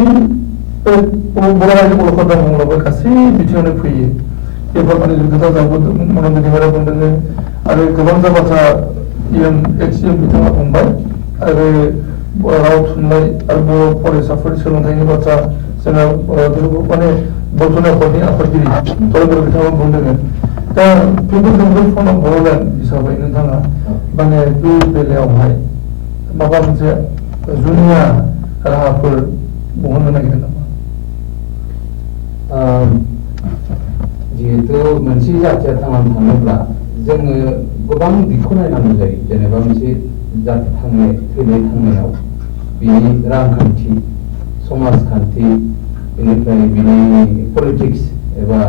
बर' रायजो अलखद बुंब्लाबो गासै बिथिङावनो फैयो बेफोर माने खोथा जाबोदों मन'ज दिबारा बुंदों आरो गोबांथार बाथ्रा एक्स-EM बिथाङा बुंबाय आरो राव थुनलाइ आरो बर' फरायसाफोर सोलोंथाइनि बाथ्रा जोङो माने बड'लेण्ड आफादनि आफादगिरि फरायगिरि बिथाङा बुंदों दा बेफोर फनाव बड'लेण्ड हिसाबै नोंथाङा माने बे बेलायावहाय माबा मोनसे जुनिया राहाफोर बहननो नागिरदों नामा? जिहेतु मोनसे जाथिया थांनानै थानोब्ला जोङो गोबां दिगखौ नायनांगौ जायो जेनेबा मोनसे जाति थांनायाव बिनि रांखान्थि समाजखान्थि बेनिफ्राय बिनि पलिटिक्स एबा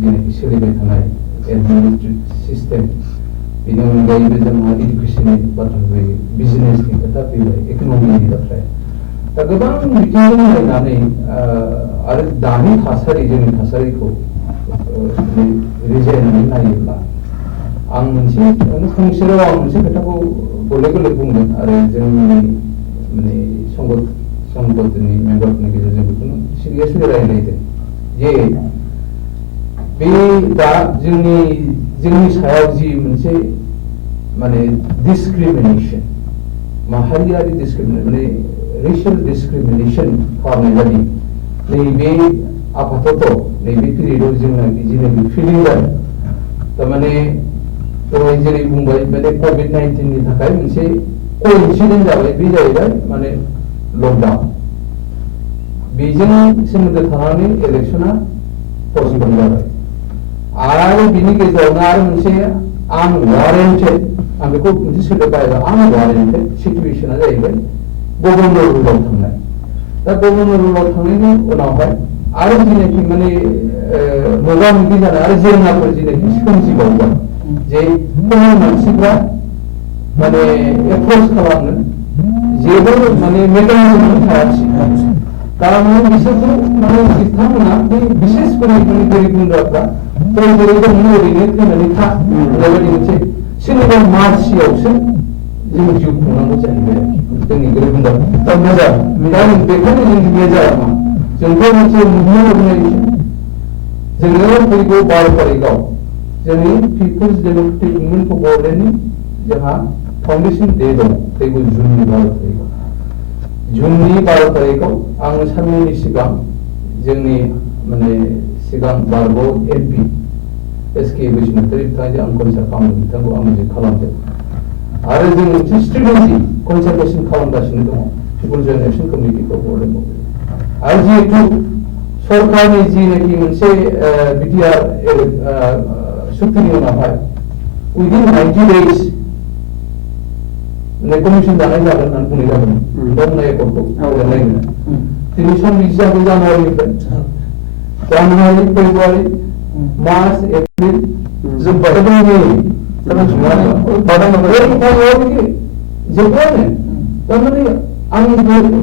जेनाखि सोलिबाय थानाय एडमिनिस्ट्रेटिभ सिस्टेम बेनि अनगायैबो जोंहा इडुकेसननि बाथ्रा फैयो बिजनेसनि खोथा फैबाय इक'नमिनि बाथ्राया दा गोबां बिथिंजों नायनानै आरो दानि थासारि जोंनि थासारिखौ रिजायनानै नायोब्ला आं मोनसे फंसे राव आं मोनसे खोथाखौ गले गले बुंदों आरो जोंनि माने संगठननि मेम्बारफोरनि गेजेरजों बेखौनो सिरियासलि रायज्लायदों जे बे दा जोंनि सायाव जि मोनसे माने डिसक्रिमिनेसन माहारियारि डिसक्रिमिनेसन माने रेशियल डिसक्रिमिनेसन खालामनाय बादि नैबे आफादआव नैबे पिरियडआव जोंनाखि जेनाखि फिलिं जादों थारमाने दहाय जेरै बुंबाय माने कभिड-19 थाखाय मोनसे कोइन्सिडेन्ट जाबाय बे जाहैबाय माने लकडाउन बेजों सोमोन्दो थानानै इलेक्शना पसिबल जाबाय आरो बिनि गेजेरावनो आरो मोनसे आनवारेन्टेड आं बेखौ मोनसे सोदोब बाहायबाय आनवारेन्टेड सिटुवेसना जाहैबाय गभर्नर रुलाव थांनाय दा गभर्नर रुलाव थांनायनि उनावहाय आरो जेनाखि माने मोगा मोगि जानाय आरो जेंनाफोर जेनाखि सोमजिबावबाय जे मानसिफ्रा माने एप्रोच खालामनो जेबो माने मेकानिजम थायासै तारमाने बिसोरखौ माने बिथांमोना बे बिसेस माने गोरिब गुन्द्राफ्रा ओरैनो थैनानै था बेबायदि मोनसे सोरनिबा मार्सियावसो जों जिउ खुंनांगौ जाहैबाय जोंनि गोरिब गुन्द्रा दा मोजां दा बेखायनो जोंनि मेजर मा जोंथ' मोनसे मुभमेन्ट अर्गानाइजेसन जोङो फैगौ 12 तारिखआव जोंनि पिपुल्स डेम'क्रेटिक मुभमेन्ट फर बड'लेण्डनि जोंहा फाउन्डेसन डे दं फैगौ जुननि 12 तारिखआव आङो साननैनि सिगां जोंनि माने सिगां बारग' MP SK बैसुमतारी बिथांजों आं कनसाल्ट खालामदों बिथांखौ आं मिजिं खालामदों आरो जों मोनसे स्ट्रेटेजि कनसाल्टेसन खालामगासिनो दङ people joint action committee for Bodoland आरो जिहेतु सरकारनि जिनाखि मोनसे बिटिआर सुक्तिनि उनावहाय उइदिन 90 days माने कमिसन दानाय जागोन होननानै बुंनाय जादों बुंनाय एकर्डखौ नायनो दिनै सम जागोन जानुवारिनिफ्राय जानुवारि फेब्रुवारि मार्च एप्रिल जोब्बाय जोब्बायानो थारमाने आं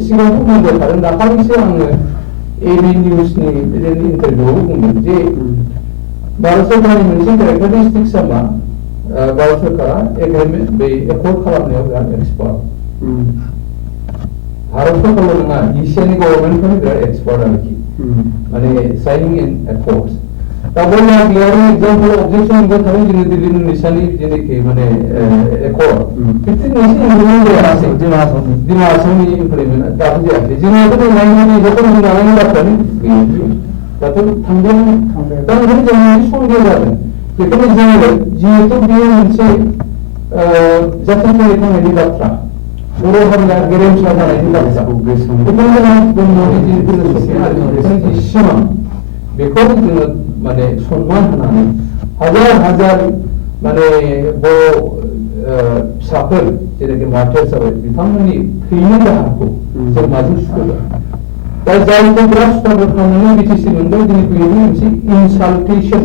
सिगाङाव बुंबाय थादों दाखालिसो आङो AB निउसनि इन्टारभिउआव बुंदों जे भारत सरकारनि मोनसे केरेक्टारिस्टिक्सआ मा भारत सरकारा एग्रिमेन्ट बे एकर्ड खालामनायाव बिराद एक्सपार्ट भारत सरकारल' नङा एसियानि गभर्नमेन्टफोरा बिराद एक्सपार्ट आरोखि माने साइनिं एन्ड एकर्डस दा बयना क्लियार एग्जाम्पल अबजेक्शन होबाय थादों जोङो दिल्लीनि निसानि जेनाखि माने एकर्ड बिथिं मोनसे इमप्लिमेन्ट जायासै दिमा आसामनि इमप्लिमेन्टआ दाबो जायाखै जोंनाथ' नायनानै जखन लानायनि बाथ्रायानो गैया दाथ' थांदों दा ओंखायनो जों मोनसे सन्देह जादों बेखायनो जोङो जिहेतु बेयो मोनसे जाथायनि थांनायनि बाथ्रा बर' हारिया गेरेमसा जानायनि बाथ्रा बेखायनो सिमां बेखौ जोङो माने सन्मान होनानै हाजार माने बर' फिसाफोर जेरैखि मार्टिर जाबाय बिथांमोननि थैनाय राहाखौ जों माजों सुख'गोन दा जायखौ बिराद सुख'नो खालामनानै बिटिसि मोनबाय दिनै बेयो मोनसे इनसाल्टेसन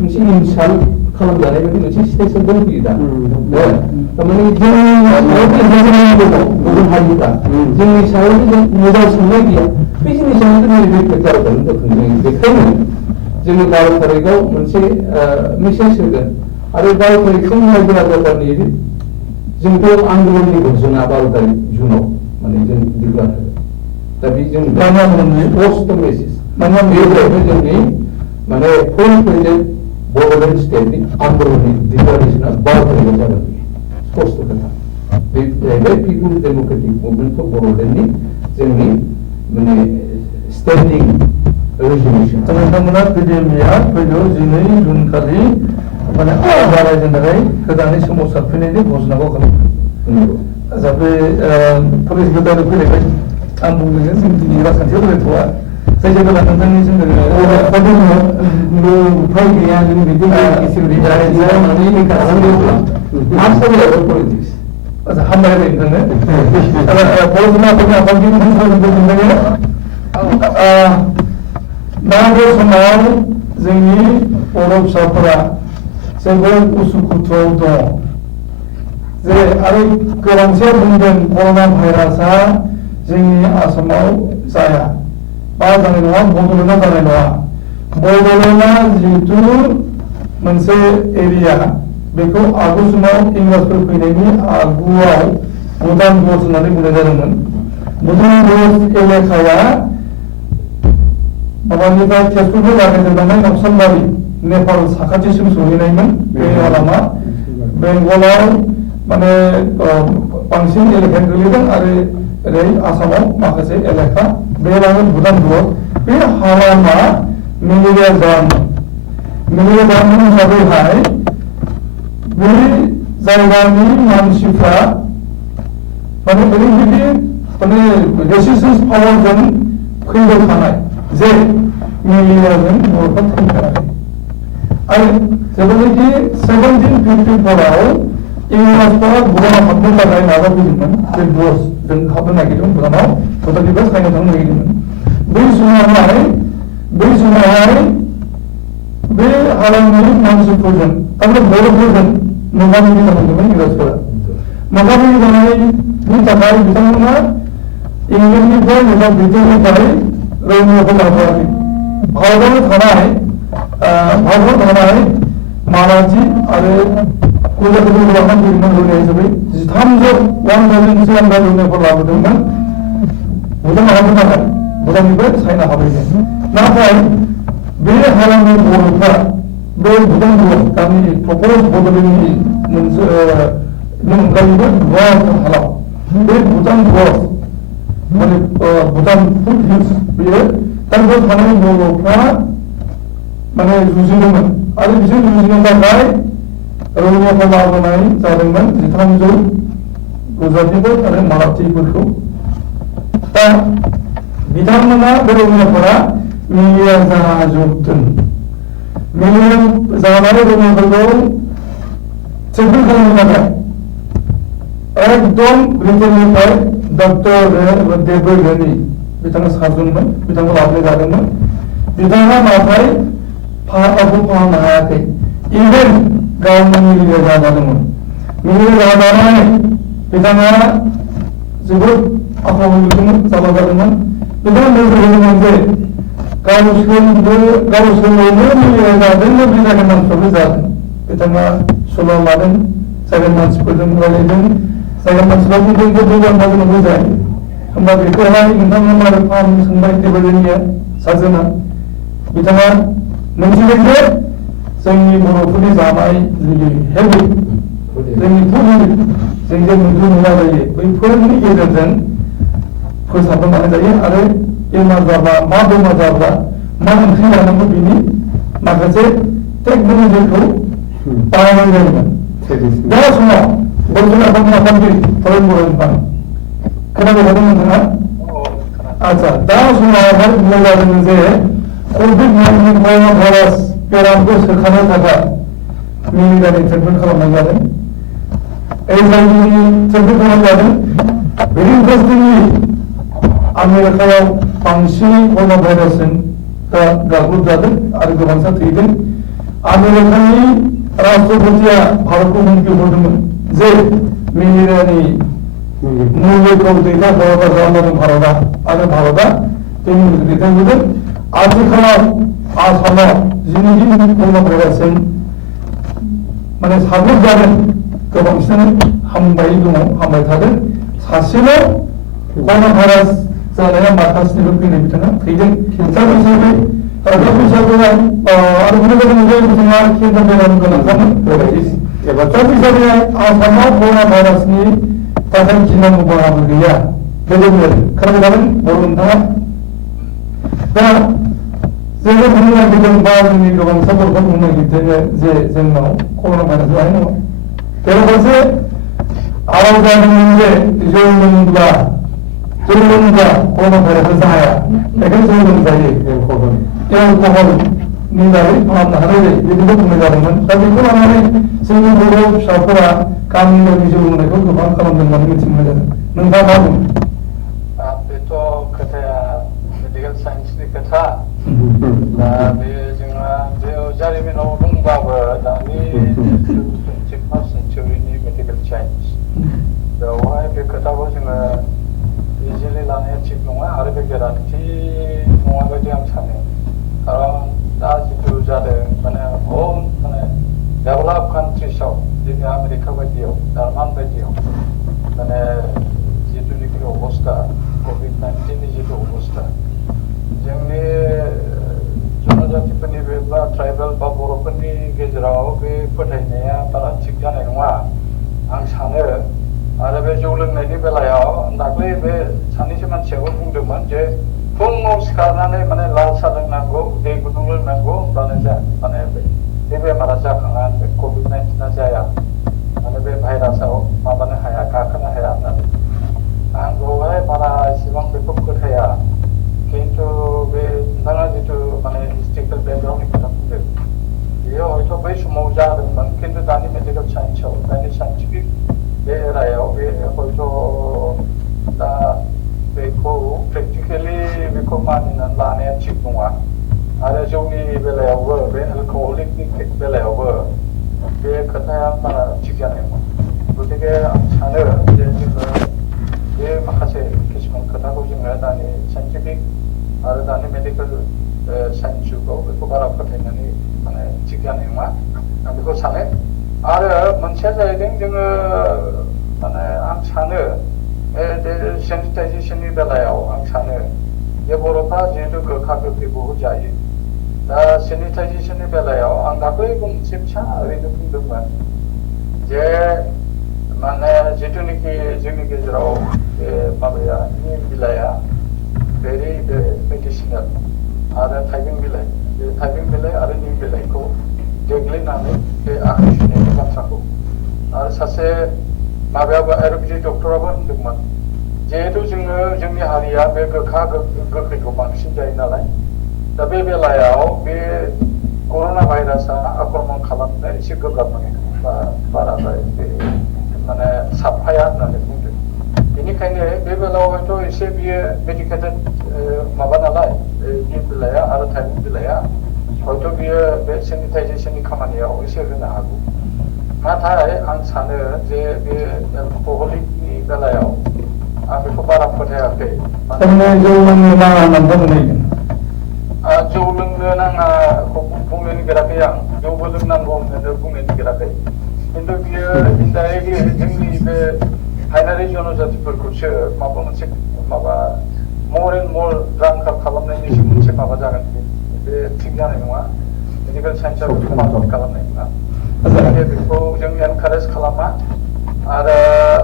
मोनसे इनसाल्ट खालामजानाय बायदि मोनसे स्टेजआव दंफैयो दा थारमाने जोंनि गुबुन हारिफ्रा जोंनि सायाव जों मोजां सोंनाय गैया बे जिनिसानो दिनै रिफ्लेक्ट जागोन बेखायनो जोङो 12 तारिखआव मोनसे मेसेज होगोन आरो 12 तारिखखौ रायजो राजाफोरनि जोंथ' आन्दलननि घोषणा 12 तारिख जुनाव माने जों डिक्लार होगोन दा बे जों पस्ट मेसेज माने बे जाहैबाय जोंनि माने फुल प्रेजेन्ट बड'लेण्ड स्टेटनि आन्दलननि डिक्लारेसना 12 तारिखआव जागोन स्पष्ट खोथा बे जाहैबाय पिपुल्स डेम'क्रेटिक मुभमेन्ट फर बड'लेण्डनि जोंनि माने स्टेन्डिं रेजोलिउसन नोंथांमोना पिडिएमआ फैगौ 12 जुन खालि माने जागायजेननो थाखाय गोदानै सोमावसारफैनायनि घोषणाखौ खालामो दा बे पुलिस गोदानै फैनायखाय आं बुंदों जों दिनै राजखान्थियाव रायथ'वा जाय जायगा नोंथांनि जोङो उफाय गैया जों बिदि पलिटिक्स आচ্ছা हामबायबाय नोंथांनो बर'फोरनि आफादगिरि बुंदों दा बे समाव जोंनि बर' फिसाफोरा जोबोद उसुखुथुआव दङ जे आरो गोबांसिया बुंदों कर'ना भाइरासआ जोंनि आसामाव जाया बा जानाय नङा बड'लेण्डआ जानाय नङा बड'लेण्डआ जिहेतु मोनसे एरिया बेखौ आगु समाव इंराजफोर फैनायनि आगुआव भुटान बर्ड होननानै बुंनाय जादोंमोन भुटान बर्ड एलेखाया माबानिफ्राय तेजपुरनिफ्राय जागायजेननानै नक्सालबारि नेपाल साखाथिसिम सहैनायमोन बे लामा बेंगलाव माने बांसिन एलेखाया गोलैदों आरो ओरै आसामाव माखासे एलेखा बे लामा भुटान बर्ड बे हालामा मेलेरिया जामोन हिसाबैहाय बे जायगानि मानसिफ्रा माने ओरैबायदि माने रेसिस्टेन्स पावारजों फैबाय थानाय जे मेलेरियाजों बर'फ्रा थैखानाय आरो जेब्लानाखि 1754आव इंराजफोरा भुटानाव हाबनो थाखाय नाजाफैदोंमोन बे बसजों हाबनो नागिरदोंमोन भुटानाव भुटाननिफ्राय चाइनायाव थांनो नागिरदोंमोन बै समावहाय बे हालामनि मानसिफोरजों थारमाने बर'फोरजों मोगा मोगि जानांदोंमोन इंराजफोरा मोगा मोगि जानायनि थाखाय बिथांमोना इंलेन्डनिफ्राय एबा ब्रिटेननिफ्राय रौनियाखौ लाबोआखै भारताव थानाय माराठी आरो कलकाताखौ लानानै फैदोंमोन रौनिया हिसाबै 1300 रौनियाफोर लाबोदोंमोन भुटानाव हाबनो थाखाय भुटाननिफ्राय चाइना हाबहैनो नाथाय बे हालामनि बर'फ्रा बे भुटान बर्ड गामि प्रप'ज बड'लेण्डनि मोनसे अनगायैबो गुवार हालाम बे भुटान बर्ड माने भुटान फुट हिल्स बेयो दा बेयाव थानाय बर'फ्रा माने जुजिदोंमोन आरो बिसोर जुजिनो थाखाय रौनियाफोर लाबोनाय जादोंमोन 1300 गुजरातिफोर आरो माराठीफोरखौ दा बिथांमोना बे रौनियाफोरा मेलेरिया जाजोबदों मेलेरिया जानानै रौनियाफोरखौ ट्रिटमेन्ट खालामनो थाखाय एकदम ब्रिटेननिफ्राय डक्टर देबरगनि बिथाङा सार्जनमोन बिथांखौ लाबोनाय जादोंमोन बिथाङा नाथाय फाहामनो हायाखै इभेन गावनो मेलेरिया जादोंमोन मेलेरिया जानानै बिथाङा जोबोद आफावदोंमोन जाबा जादोंमोन बिथाङा नोजोर होदोंमोन जे गावसोरनो मेलेरिया जादों बे जायगानि मानसिफ्राबो जादों बिथाङा सल' लादों जायगानि मानसिफोरजों रायलायदों जायगानि मानसिफ्रा बुंदों जे दैबाना जोंबो जायो होमबा बेखौहाय नोंथांमोना मारै फाहामनो सोंबाय देबरगनिया सार्जना बिथाङा मोनथिदों जे जोंनि बर'फोरनि जानाय हेबिट जोंनि फुड हेबिट जों जे मैद्रु मैला जायो बैफोरनि गेजेरजों फोसाबनो लानाय जायो आरो बेमार जाब्ला मा बेमार जाब्ला मा ओंख्रि जानांगौ बिनि माखासे टेक्न'लजिखौ बाहायनाय जायोमोन दा समाव बर'फोरनि आफादगिरि थरेन बर' बिफान खोनाबाय थादों नोंथाङा आच्छा दा समावहाय बुंनाय जादों जे कभिड-19 कर'ना भाइरास बेरामखौ सोखानो थाखाय मेलेरियानि ट्रिटमेन्ट खालामनाय जादों HIVनि चेम्पियन खालामजादों बेनि इन्टारेस्टिंलि आमेरिकायाव बांसिनै कर'ना भाइरासजों गाग्लोबजादों आरो गोबांसा थैदों आमेरिकानि राष्ट्रपतिया भारतखौ हुमखि हरदोंमोन जे मेलेरियानि मुलिखौ दैथायहराबा जानांगौ भारतआ आरो भारतआ बे मुलिखौ दैथायहरदों आथिखालाव आसामाव जिनिखि कर'ना भाइरासजों माने साग्लोबजादों गोबांसिनानो हामबाय दङ हामबाय थादों सासेल' कर'ना भाइरास जानाया माखासेनिफ्राय फैनाय बिथाङा थैदों केन्सार हिसाबै आरो गुबुन गुबुन अनगायै बिथाङा केन्सार बेराम गोनांखामोन एबा दा हिसाबै आसामाव कर'ना भाइरासनि थाखाय गिनांगौ बाराबो गैया बेबायदि खोनादों बर' नोंथाङा दा जोङो बुंनो नागिरदों बा जोंनि गोबांसा बर'फ्रा बुंनो नागिरदों जे जोंनाव कर'ना भाइरास जानाय नङा बेराफारसे आराव जादोंमोन जे जौ लोंब्ला कर'ना भाइरासा जाया बेखायनो जौ लोंजायो एलकहलनि दारै फाहामनो हानाय जायो बेखौबो बुंनाय जादोंमोन दा बेखौ लानानै जोंनि बर' फिसाफोरा गामियाव जौ लोंनायखौ गोबां खालामदों होननानै मिथिनाय जादों नोंथाङा मा बुङो बेथ' खोथाया मेडिकेल साइन्सनि खोथा दा बे जोंहा बे जारिमिनाव दंबाबो दानि 21st सेन्चुरिनि मेडिकेल साइन्स बेवहाय बे खोथाखौ जोङो इजिलि लानाया थिग नङा आरो बे गोरोन्थि नङा बायदि आं सानो खारन दा जिथु जादों माने डेभेलप कान्ट्रिसाव जोंनि आमेरिका बायदियाव जार्मान बायदियाव माने जिथुनिखि अबस्था कभिड-19नि जिथु अबस्था जोंनि जनजातिफोरनि बे बा ट्राइबेल बा बर'फोरनि गेजेराव बे फोथायनाया बारा थिग जानाय नङा आं सानो आरो बे जौ लोंनायनि बेलायाव दाख्लै बे सानैसो मानसियाबो बुंदोंमोन जे फुङाव सिखारनानै माने लाल साहा लोंनांगौ दै गुदुं लोंनांगौ होनब्लानो माने बे बेमारा जाखाङा बे कभिड-19आ जाया माने बे भाइरासाव माबानो हाया गाखोनो हाया होननानै आं बेवहाय बारा एसेबां बेखौ फोथाया खिन्थु बे नोंथाङा जिथु माने हिस्ट्रिकेल बेकग्राउन्डनि खोथा बुंदों बेयो हयथ' बै समाव जादोंमोन खिन्थु दानि मेडिकेल साइन्सआव दानि साइन्टिफिक बे एरायाव बे हयथ' दा बेखौ प्रेक्टिकेलि बेखौ मानिनानै लानाया थिग नङा आरो जौनि बेलायावबो बे एलकहलिकनि बेलायावबो बे खोथाया बारा थिग जानाय नङा गतिके आं सानो जे जोङो बे माखासे किसुमान खोथाखौ जोङो दानि साइन्टिफिक आरो दानि मेडिकेल साइन्स जुगाव बेखौ बारा फोथायनानै माने थिग जानाय नङा आं बेखौ सानो आरो मोनसेया जाहैदों जोङो माने आं सानो बे सेनिटाइजेसननि बेलायाव आं सानो जे बर'फ्रा जिहेतु गोखा गोखै बहुद जायो दा सेनिटाइजेसननि बेलायाव आं दाख्लै मोनसे फिसा ओरैनो बुंदोंमोन जे माने जिथुनिखि जोंनि गेजेराव बे माबाया निम बिलाइया भेरि मेडिसिनेल आरो थाइबें बिलाइ बे थाइबें बिलाइ आरो निम बिलाइखौ देग्लिनानै बे आखाइ सुनायनि बाथ्राखौ आरो सासे माबायाबो आयुर्वेदिक डक्टराबो होनदोंमोन जिहेतु जोङो जोंनि हारिया बे गोखा गोखैखौ बांसिन जायो नालाय दा बे बेलायाव बे कर'ना भाइरासआ आक्रमण खालामनो एसे गोब्राब मोनो बा बाराद्राय बे माने साबफाया होननानै बुंदों बेनिखायनो बे बेलायाव हयथ' एसे बियो मेडिकेटेड माबा नालाय निम बिलाइया आरो थाइबें बिलाइया हयथ' बियो बे सेनिटाइजेसननि खामानियाव एसे होनो हागौ नाथाय आं सानो जे बे एलकहलिकनि बेलायाव आं बेखौ बारा फोथायाखै जौ लोंनो नाङा होननानै जौ लोंनो नाङाखौ बुंनो नागिराखै आं जौबो लोंनांगौ होननानै बुंनो नागिराखै खिन्थु बियो इनडाइरेक्टलि जोंनि बे हायनारि जनजातिफोरखौसो माबा मोनसे माबा मर एन्ड मर ड्रांकार खालामनायनिसो मोनसे माबा जागोन बे थिग जानाय नङा मेडिकेल साइन्सआ बेखौ माबा खालामनाय नङा जाहाथे बेखौ जों एनकारेज खालामा आरो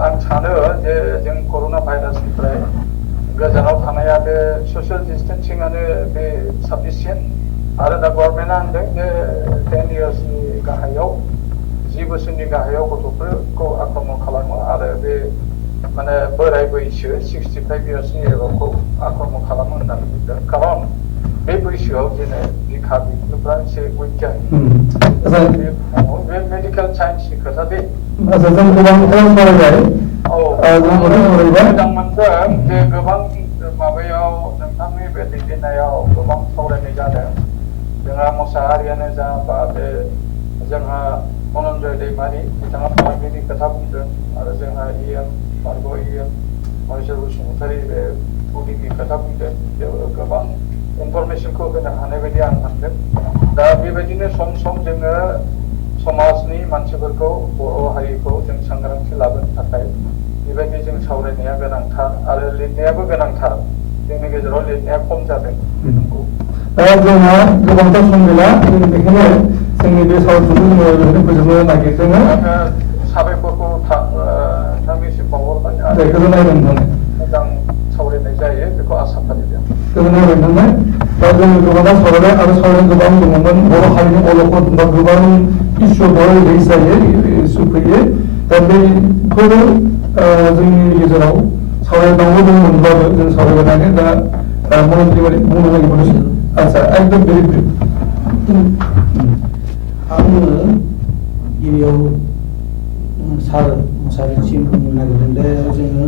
आं सानो जे जों कर'ना भाइरासनिफ्राय गोजानाव थानाया बे ससियेल डिस्टेन्सिंआनो बे साफिसियेन्ट आरो दा गभर्नमेन्टआ होनदों जे 10 इयार्सनि गाहायाव 10 बोसोरनि गाहायाव गथ'फोरखौ आक्रमण खालामो आरो बे माने बोराय बैसो 65 इयार्सनि एबावखौ आक्रमण खालामो होननानै बुंदों खारन बे बैसोआव जेने बिखा बिखुफ्रा एसे उइक जायो बे मेडिकेल साइन्सनि खोथा बे आच्छा जों गोबांथार सावरायबाय मोजां मोनदों जे गोबां माबायाव नोंथांनि बे दैदेननायाव गोबां सावरायनाय जादों जोंहा मोसाहारियानो जा बा बे जोंहा धनन्जय दैमारि बिथाङा फालांगिनि खोथा बुंदों आरो जोंहा बारग' महेश्वर बसुमतारी बे उदिंनि खोथा बुंदों बेयाव गोबां इनफरमेसनखौ होनो हानाय बायदि आं मोनदों दा बेबायदिनो सम सम जोङो समाजनि मानसिफोरखौ बर' हारिखौ जों सांग्रांथि लाबोनो थाखाय बेबायदि जों सावरायनाया गोनांथार आरो लिरनायाबो गोनांथार जोंनि गेजेराव लिरनाया खम जादों जोंहा गोबांथार सम गैला जों बेखायनो जोंनि बे सावरायनायखौ जोङो फोजोबनो नागिरदों साबायखरखौ नोंथांनिसिम बावहरबाय आरो गोजोननाय मोनदों मोजां सावरायनाय जायो बेखौ आसा फालिदों गोजोननाय मोनदों दा जोङो गोबांथार सावरायबाय आरो सावरायनो गोबां दङमोन बर' हारिनि अलखद बा गोबां इस्युफोर रिलिज जायो इस्यु फैयो दा बेफोरो जोंनि गेजेराव सावरायनांगौ दंमोनब्लाबो जों सावरायबाय दा मन्त्रि बुंनो नागिरदों आच्छा एकदम भेरि ब्रिफ आङो गिबियाव सार मोसाहारिसिम बुंनो नागिरदों दे जोङो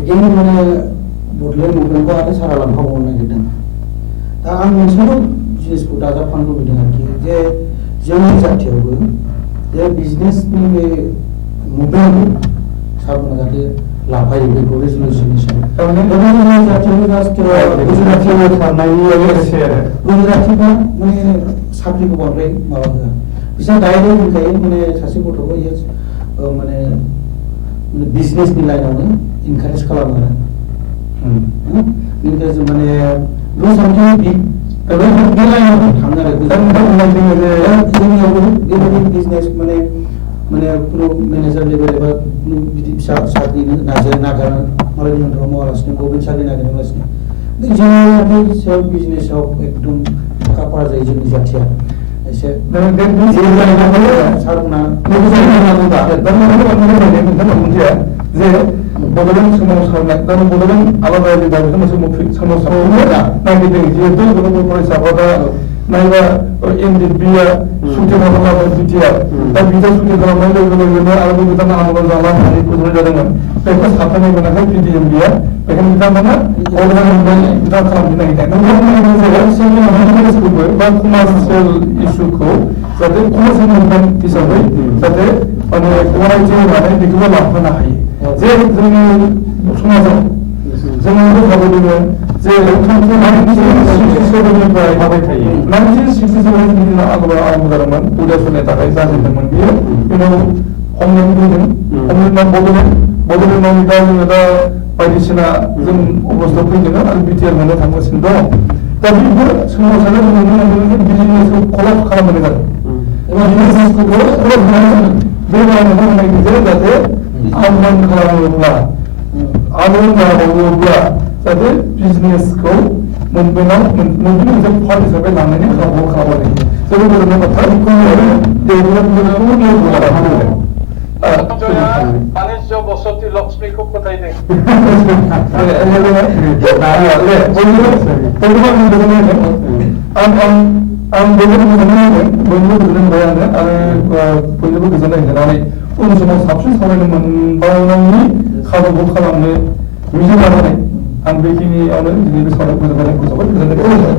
एगेन माने बड'लेण्ड मुभमेन्टखौ आरो सारा लांफाबावनो नागिरदों दा आं मोनसेल' जिनिसखौ दाजाबफानो लुबैदों आरोखि जे जोंनि जाथियावबो जे बिजनेसनि बे मुभमेन्टखौ सारमोना जाहाथे लाफायो बेखौ रेजलिउसन हिसाबै जोंनि जाथियाव जास्ट गुजरातिफ्रा माने साख्रिखौ बांद्राय माबा होआ बिसोर डाइरेक्ट होनखायो माने सासे गथ'खौ माने बिजनेसनि लाइनावनो इनकारेज खालामो आरो माने बे लाइनाव थाङो आरो जोंनियावबो बेबायदि बिजनेस माने खुनु मेनेजार लेभेल एबा बिदि फिसा साख्रि नागार मालायनि उनाव मावालासिनो गभर्नमेन्ट साख्रि नागिरालासिनो जोंनि सेल्फ बिजनेसाव एकदम कापार जायो जोंनि जाथिया एसे सारमोना जे बड'लेण्ड सोमावसारनाय दा बड'लेण्ड आलादा आलादा मोनसे सोमावसारनाय नागिरदों जिहेतु गथ'फोर फरायसाफ्रा दा नायबा एनडिपिआ सुथि खालामबाय बिटिआर दा बिटा सुथि खालामनाय लोगो लोगोनो आरोबाव बिथांमोना आन्दलन जाना होननानै फोजोबनाय जादोंमोन बेखौ साफायनाय मोनाखै पिडिएमबिआ बेखायनो बिथांमोना बिथां खालामनो नागिरदों बा कमार्सियेल इस्युखौ जाहाथे कमार्सियेल मुभमेन्ट हिसाबै जाहाथे माने गनायथि होनानै बेखौबो लांफानो हायो जे जोंनि समाजाव जोङो बुंखाबोदों जे 1967निफ्राय 1967नि आगोलाव आरम्भ जादोंमोन उदासननि थाखाय जाजेनदोंमोन बियो उनाव हमलेण्ड फैदों हमलेण्डआव बड'लेण्डआव दा जोङो दा बायदिसिना जों अबस्थायाव फैदों आरो बिटिआर मोननो थांगासिनो दं दा बेफोर सोमावसारनाय जों नुनो मोनदों बिजनेसखौ कलाप्स खालामनाय जादों एबा बिजनेसखौ कलाप्स खालामनानै बे रायजोखौ होनाय जाहाथे आन्दलन खालामोब्ला आन्दलन खालामोब्ला जाहाथे बिजनेसखौ मुभमेन्टआव मोनसे पार्ट हिसाबै लांनायनि खाबु खालामनाय जोबोद गोजोननाय बाथ्रा बेखौ आरो डेभेलपमेन्टखौ बानिज्य बसति लक्ष्मीखौ फोथायदों आं बयनोबो गोजोननाय होदों बयनोबो गोजोनबाय आङो आरो बयनोबो गोजोननाय होनानै उन समाव साबसिन सावरायनो मोनबावनायनि खाबुखौ खालामनो मिजिं लानानै आं बेखिनियावनो दिनै बे सावरायनायखौ फोजोबनाय गोजोननाय